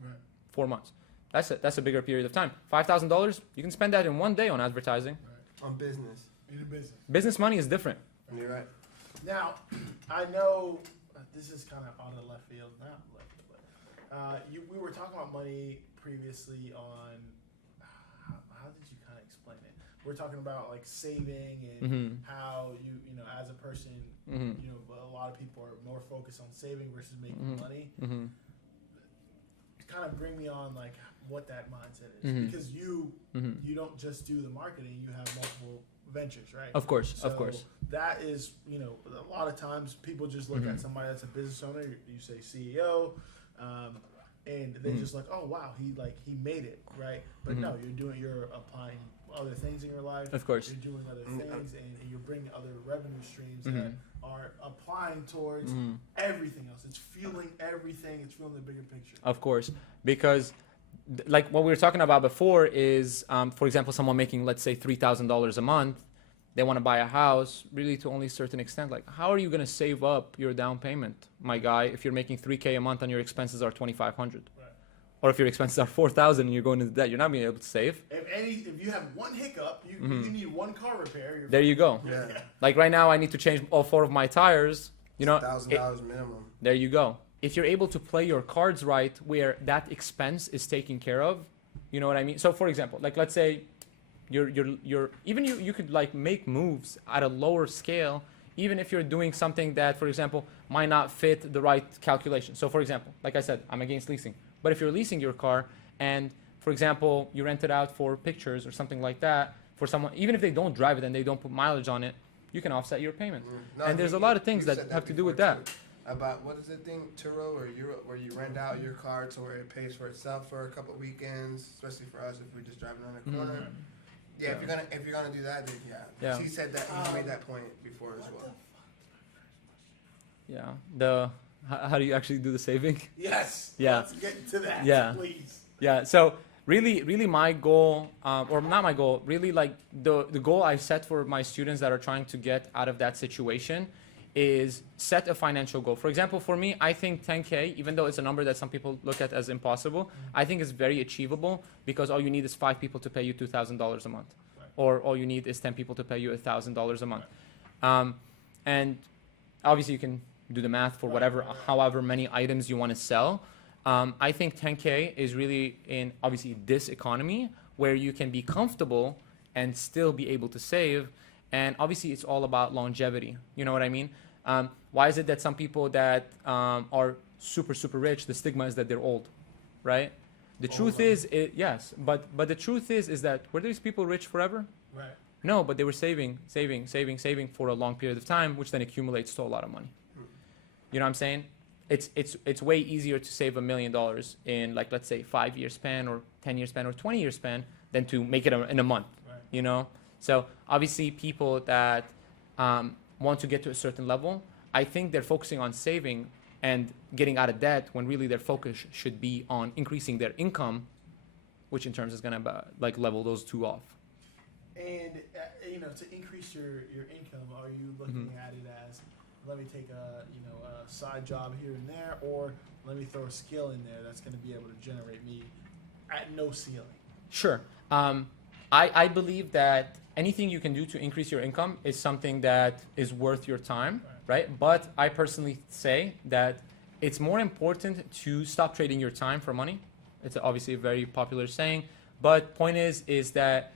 4 months. That's a bigger period of time. $5,000, you can spend that in one day on advertising. On business. In a business. Business money is different. You're right. Now, I know this is kind of out of left field, not left field, but we were talking about money previously on how did you kind of explain it? We're talking about like saving and how you know as a person, you know, a lot of people are more focused on saving versus making money. Kind of bring me on like what that mindset is because you don't just do the marketing, you have multiple ventures, right? Of course, So of course. that is, you know, a lot of times people just look at somebody that's a business owner. You say CEO, and they're just like, oh wow, he made it, right? But no, you're applying other things in your life. Of course. You're doing other things, and you're bringing other revenue streams that are applying towards everything else. It's fueling everything. It's fueling the bigger picture. Of course, because like what we were talking about before is, for example, someone making, let's say, $3,000 a month, they want to buy a house, really to only a certain extent. Like, how are you going to save up your down payment, my guy, if you're making $3K a month and your expenses are $2,500? Right. Or if your expenses are $4,000 and you're going into debt, you're not being able to save. If you have one hiccup, you need one car repair. There you go. Yeah. Like right now, I need to change all 4 of my tires. You know, $1,000 minimum. there you go. If you're able to play your cards right, where that expense is taken care of, you know what I mean? So, for example, like let's say you're even you could like make moves at a lower scale, even if you're doing something that, for example, might not fit the right calculation. So, for example, like I said, I'm against leasing. But if you're leasing your car and, for example, you rent it out for pictures or something like that for someone, even if they don't drive it and they don't put mileage on it, you can offset your payment. No, and there's a lot of things you that said have to do before, with that. too, about what is the thing, Turo or Euro, where you rent out your car to where it pays for itself for a couple of weekends, especially for us if we're just driving on the corner. Yeah, if you're gonna do that, then yeah. She said that he made that point before as well. Yeah. How do you actually do the saving? Yes. Yeah. Let's get to that. Yeah. Please. Yeah. So really my goal, or not my goal, really like the goal I set for my students that are trying to get out of that situation is set a financial goal. For example, for me, I think 10K, even though it's a number that some people look at as impossible, I think it's very achievable because all you need is 5 people to pay you $2,000 a month. Right. Or all you need is 10 people to pay you $1,000 a month. And obviously you can do the math for whatever, however many items you want to sell. I think 10K is really in obviously this economy where you can be comfortable and still be able to save. And obviously it's all about longevity. You know what I mean? Why is it that some people that are super, super rich, the stigma is that they're old, right? The truth is, yes, but the truth is that were these people rich forever? Right. No, but they were saving for a long period of time, which then accumulates to a lot of money. You know what I'm saying? It's way easier to save $1 million in like, let's say 5-year span or 10-year span or 20-year span than to make it in a month, Right. you know? So obviously people that want to get to a certain level, I think they're focusing on saving and getting out of debt when really their focus should be on increasing their income, which in terms is going to like level those two off. And you know, to increase your income, are you looking at it as, let me take a side job here and there, or let me throw a skill in there that's going to be able to generate me at no ceiling? Sure. I believe that anything you can do to increase your income is something that is worth your time, right? But I personally say that it's more important to stop trading your time for money. It's obviously a very popular saying, but point is that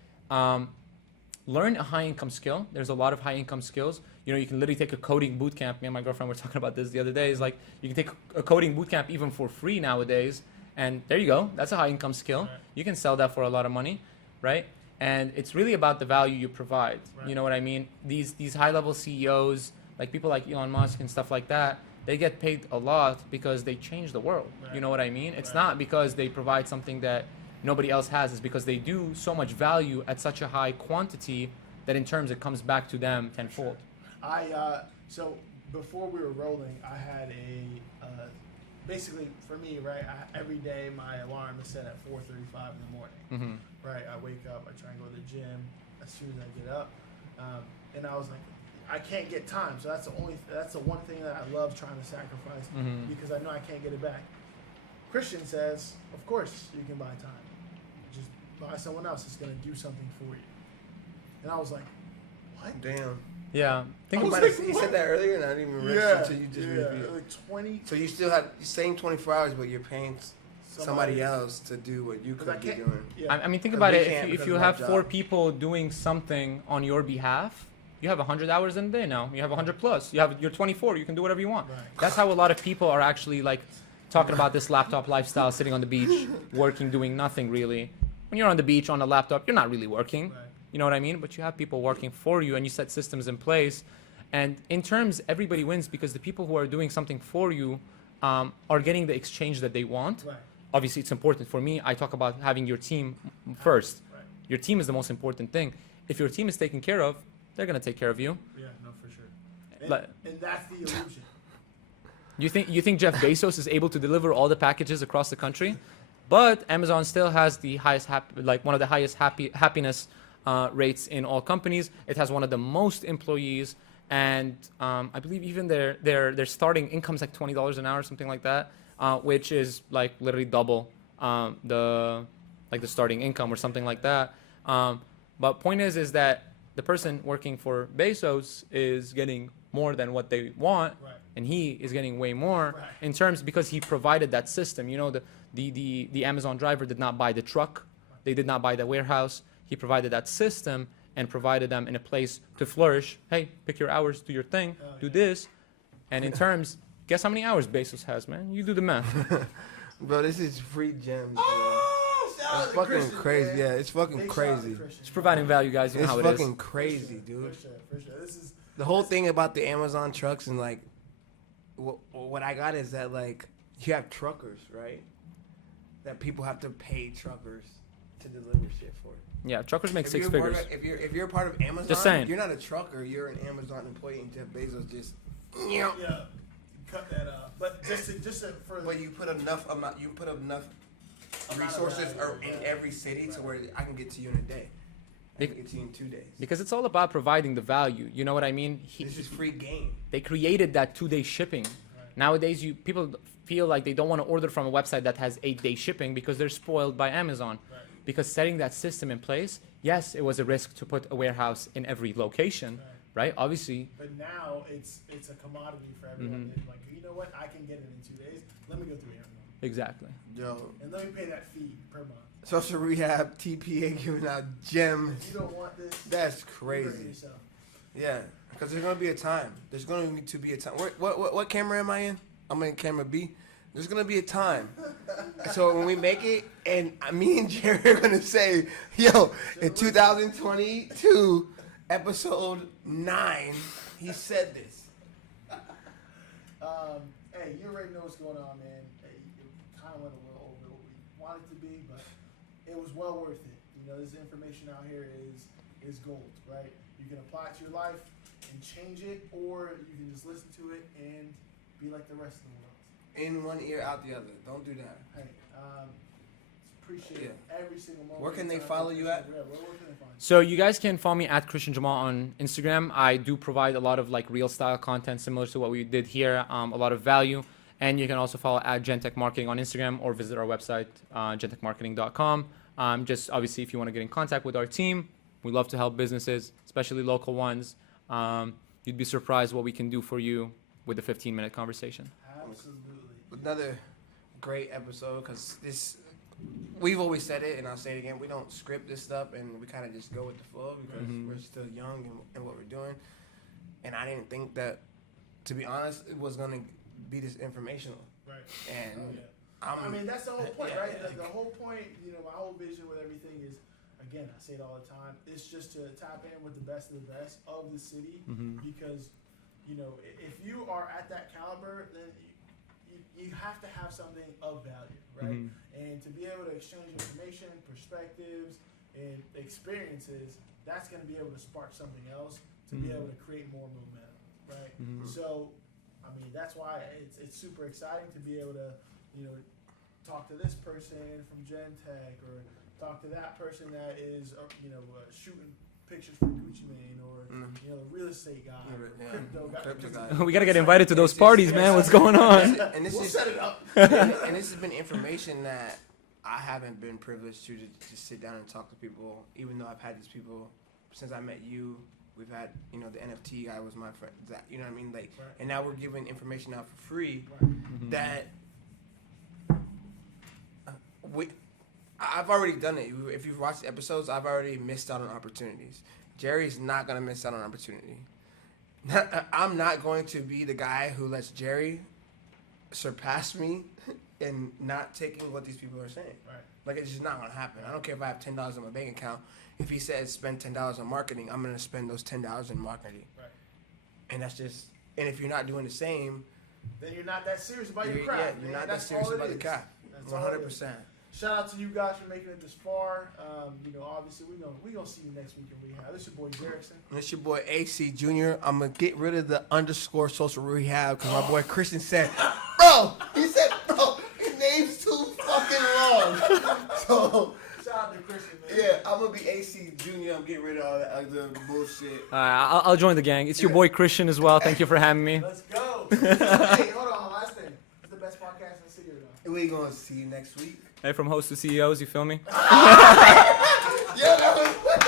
learn a high income skill. There's a lot of high income skills. You know, you can literally take a coding boot camp. Me and my girlfriend were talking about this the other day. It's like you can take a coding boot camp even for free nowadays. And there you go. That's a high income skill. Right. You can sell that for a lot of money, right? And it's really about the value you provide. Right. You know what I mean? These high level CEOs, like people like Elon Musk and stuff like that, they get paid a lot because they change the world. Right. You know what I mean? It's Right. not because they provide something that nobody else has. It's because they do so much value at such a high quantity that in terms it comes back to them tenfold. So before we were rolling, I had basically for me, right? Every day my alarm is set at 4:35 in the morning. Mm-hmm. Right, I wake up, I try and go to the gym as soon as I get up, and I was like, I can't get time, so that's the one thing that I love trying to sacrifice because I know I can't get it back. Christian says, of course you can buy time, just buy someone else that's gonna do something for you, and I was like, what? Damn. Yeah. Think I was about like, it. You said that earlier, and I didn't even realize until you just repeated. Like 20. So you still have the same 24 hours, but you're paying somebody else to do what you 'Cause I could be can't- doing. Yeah. I mean, think 'Cause about we it. can't If because you of have our 4 job. people doing something on your behalf, you have 100 hours in a day now. You have 100 plus. You're 24. You can do whatever you want. Right. That's how a lot of people are actually like talking about this laptop lifestyle, sitting on the beach, working, doing nothing really. When you're on the beach on a laptop, you're not really working. Right. You know what I mean? But you have people working for you, and you set systems in place. And in terms, everybody wins because the people who are doing something for you are getting the exchange that they want. Right. Obviously, it's important for me. I talk about having your team first. Right. Your team is the most important thing. If your team is taken care of, they're gonna take care of you. Yeah, no, for sure. And, Like- and that's the illusion. You think Jeff Bezos is able to deliver all the packages across the country? But Amazon still has the highest one of the highest happiness rates in all companies. It has one of the most employees, and I believe even their starting income's like $20 an hour, something like that, which is like literally double the starting income or something like that. But point is that the person working for Bezos is getting more than what they want, Right. and he is getting way more Right. in terms because he provided that system. You know, the Amazon driver did not buy the truck, they did not buy the warehouse. He provided that system and provided them in a place to flourish. Hey, pick your hours, do your thing, Oh, do yeah. this, and in terms, guess how many hours Bezos has, man? You do the math. Bro, this is free gems, bro. Oh, shout out It's to fucking Christian, crazy. man. Yeah, it's fucking Big shout out to crazy. Christian. It's providing value, guys. You know It's how it fucking is. crazy, For dude. sure, for sure. This is The whole thing about the Amazon trucks and like, what I got is that like you have truckers, right? That people have to pay truckers to deliver shit for. Yeah, truckers make If 6 you're part figures. of- if you're a part of Amazon, Just saying. you're not a trucker. You're an Amazon employee, and Jeff Bezos just. yeah. Cut that up. But just for But you put enough amount. You put enough Amount of resources value, in yeah. every city to where I can get to you in a day. I can get to you in 2 days. Because it's all about providing the value. You know what I mean? This is free game. They created that 2-day shipping. Nowadays, people feel like they don't want to order from a website that has 8-day shipping because they're spoiled by Amazon. Right. Because setting that system in place, yes, it was a risk to put a warehouse in every location, right? Obviously, But now it's a commodity for everyone. It's like, you know what? I can get it in 2 days. Let me go through Amazon. exactly. Yo, And let me pay that fee per month. social rehab, TPA giving out gems. If you don't want this, That's you crazy. hurt yourself. Yeah, because there's gonna be a time. There's gonna need to be a time. What camera am I in? I'm in camera B. There's gonna be a time. So when we make it, and me and Jerry are gonna say, "Yo, in 2022, episode 9, he said this." Hey, you already know what's going on, man. Hey, it kind of went a little over what we wanted to be, but it was well worth it. You know, this information out here is gold, right? You can apply it to your life and change it, or you can just listen to it and be like the rest of the world. In one ear, out the other. Don't do that. Hey, appreciate every single moment. Where can of they time. follow you at? Yeah, where can they find you? So you guys can follow me at Christian Jamal on Instagram. I do provide a lot of like real style content similar to what we did here, a lot of value. And you can also follow at Gentech Marketing on Instagram or visit our website, gentechmarketing.com. Just obviously, if you want to get in contact with our team, we love to help businesses, especially local ones. You'd be surprised what we can do for you with a 15-minute conversation. Absolutely. Another great episode, because this, we've always said it, and I'll say it again, we don't script this stuff, and we kind of just go with the flow because we're still young in what we're doing. And I didn't think that, to be honest, it was going to be this informational. Right. And Oh, yeah. I mean, that's the whole point, right? The whole point, you know, my whole vision with everything is, again, I say it all the time, it's just to tap in with the best of the best of the city because you know, if you are at that caliber, then you have to have something of value, right? Mm-hmm. And to be able to exchange information, perspectives, and experiences, that's going to be able to spark something else to be able to create more momentum, right? Mm-hmm. So, I mean, that's why it's super exciting to be able to, you know, talk to this person from Gentech or talk to that person that is, you know, shooting pictures for Gucci Mane or, you know, the real estate guy or crypto guy. We gotta get invited to those parties, man. What's going on? And this We'll is set it up. and this has been information that I haven't been privileged to just sit down and talk to people, even though I've had these people since I met you. We've had, you know, the NFT guy was my friend. That, you know what I mean? Like, Right. and now we're giving information out for free Right. that I've already done it. If you've watched the episodes, I've already missed out on opportunities. Jerry's not gonna miss out on opportunity. I'm not going to be the guy who lets Jerry surpass me in not taking what these people are saying. Right. Like, it's just not gonna happen. I don't care if I have $10 in my bank account. If he says spend $10 on marketing, I'm gonna spend those $10 in marketing. Right. And that's just. And if you're not doing the same, Then you're not that serious about your craft. you're man. not That's that serious all it about the is. craft. That's all it is. 100%. Shout out to you guys for making it this far. You know, obviously we gonna see you next week in rehab. This your boy Jerickson. And it's your boy AC Jr. I'm gonna get rid of the _ social rehab because my boy Christian said, bro, his name's too fucking long. So Shout out to Christian, man. yeah, I'm gonna be AC Jr. I'm getting rid of all that other bullshit. I'll join the gang. It's your boy Christian as well. Thank you for having me. Let's go. Hey, hold on. Last thing. It's the best podcast in the city right now. We gonna see you next week. Hey, from host to CEOs, you feel me? Yeah, that was.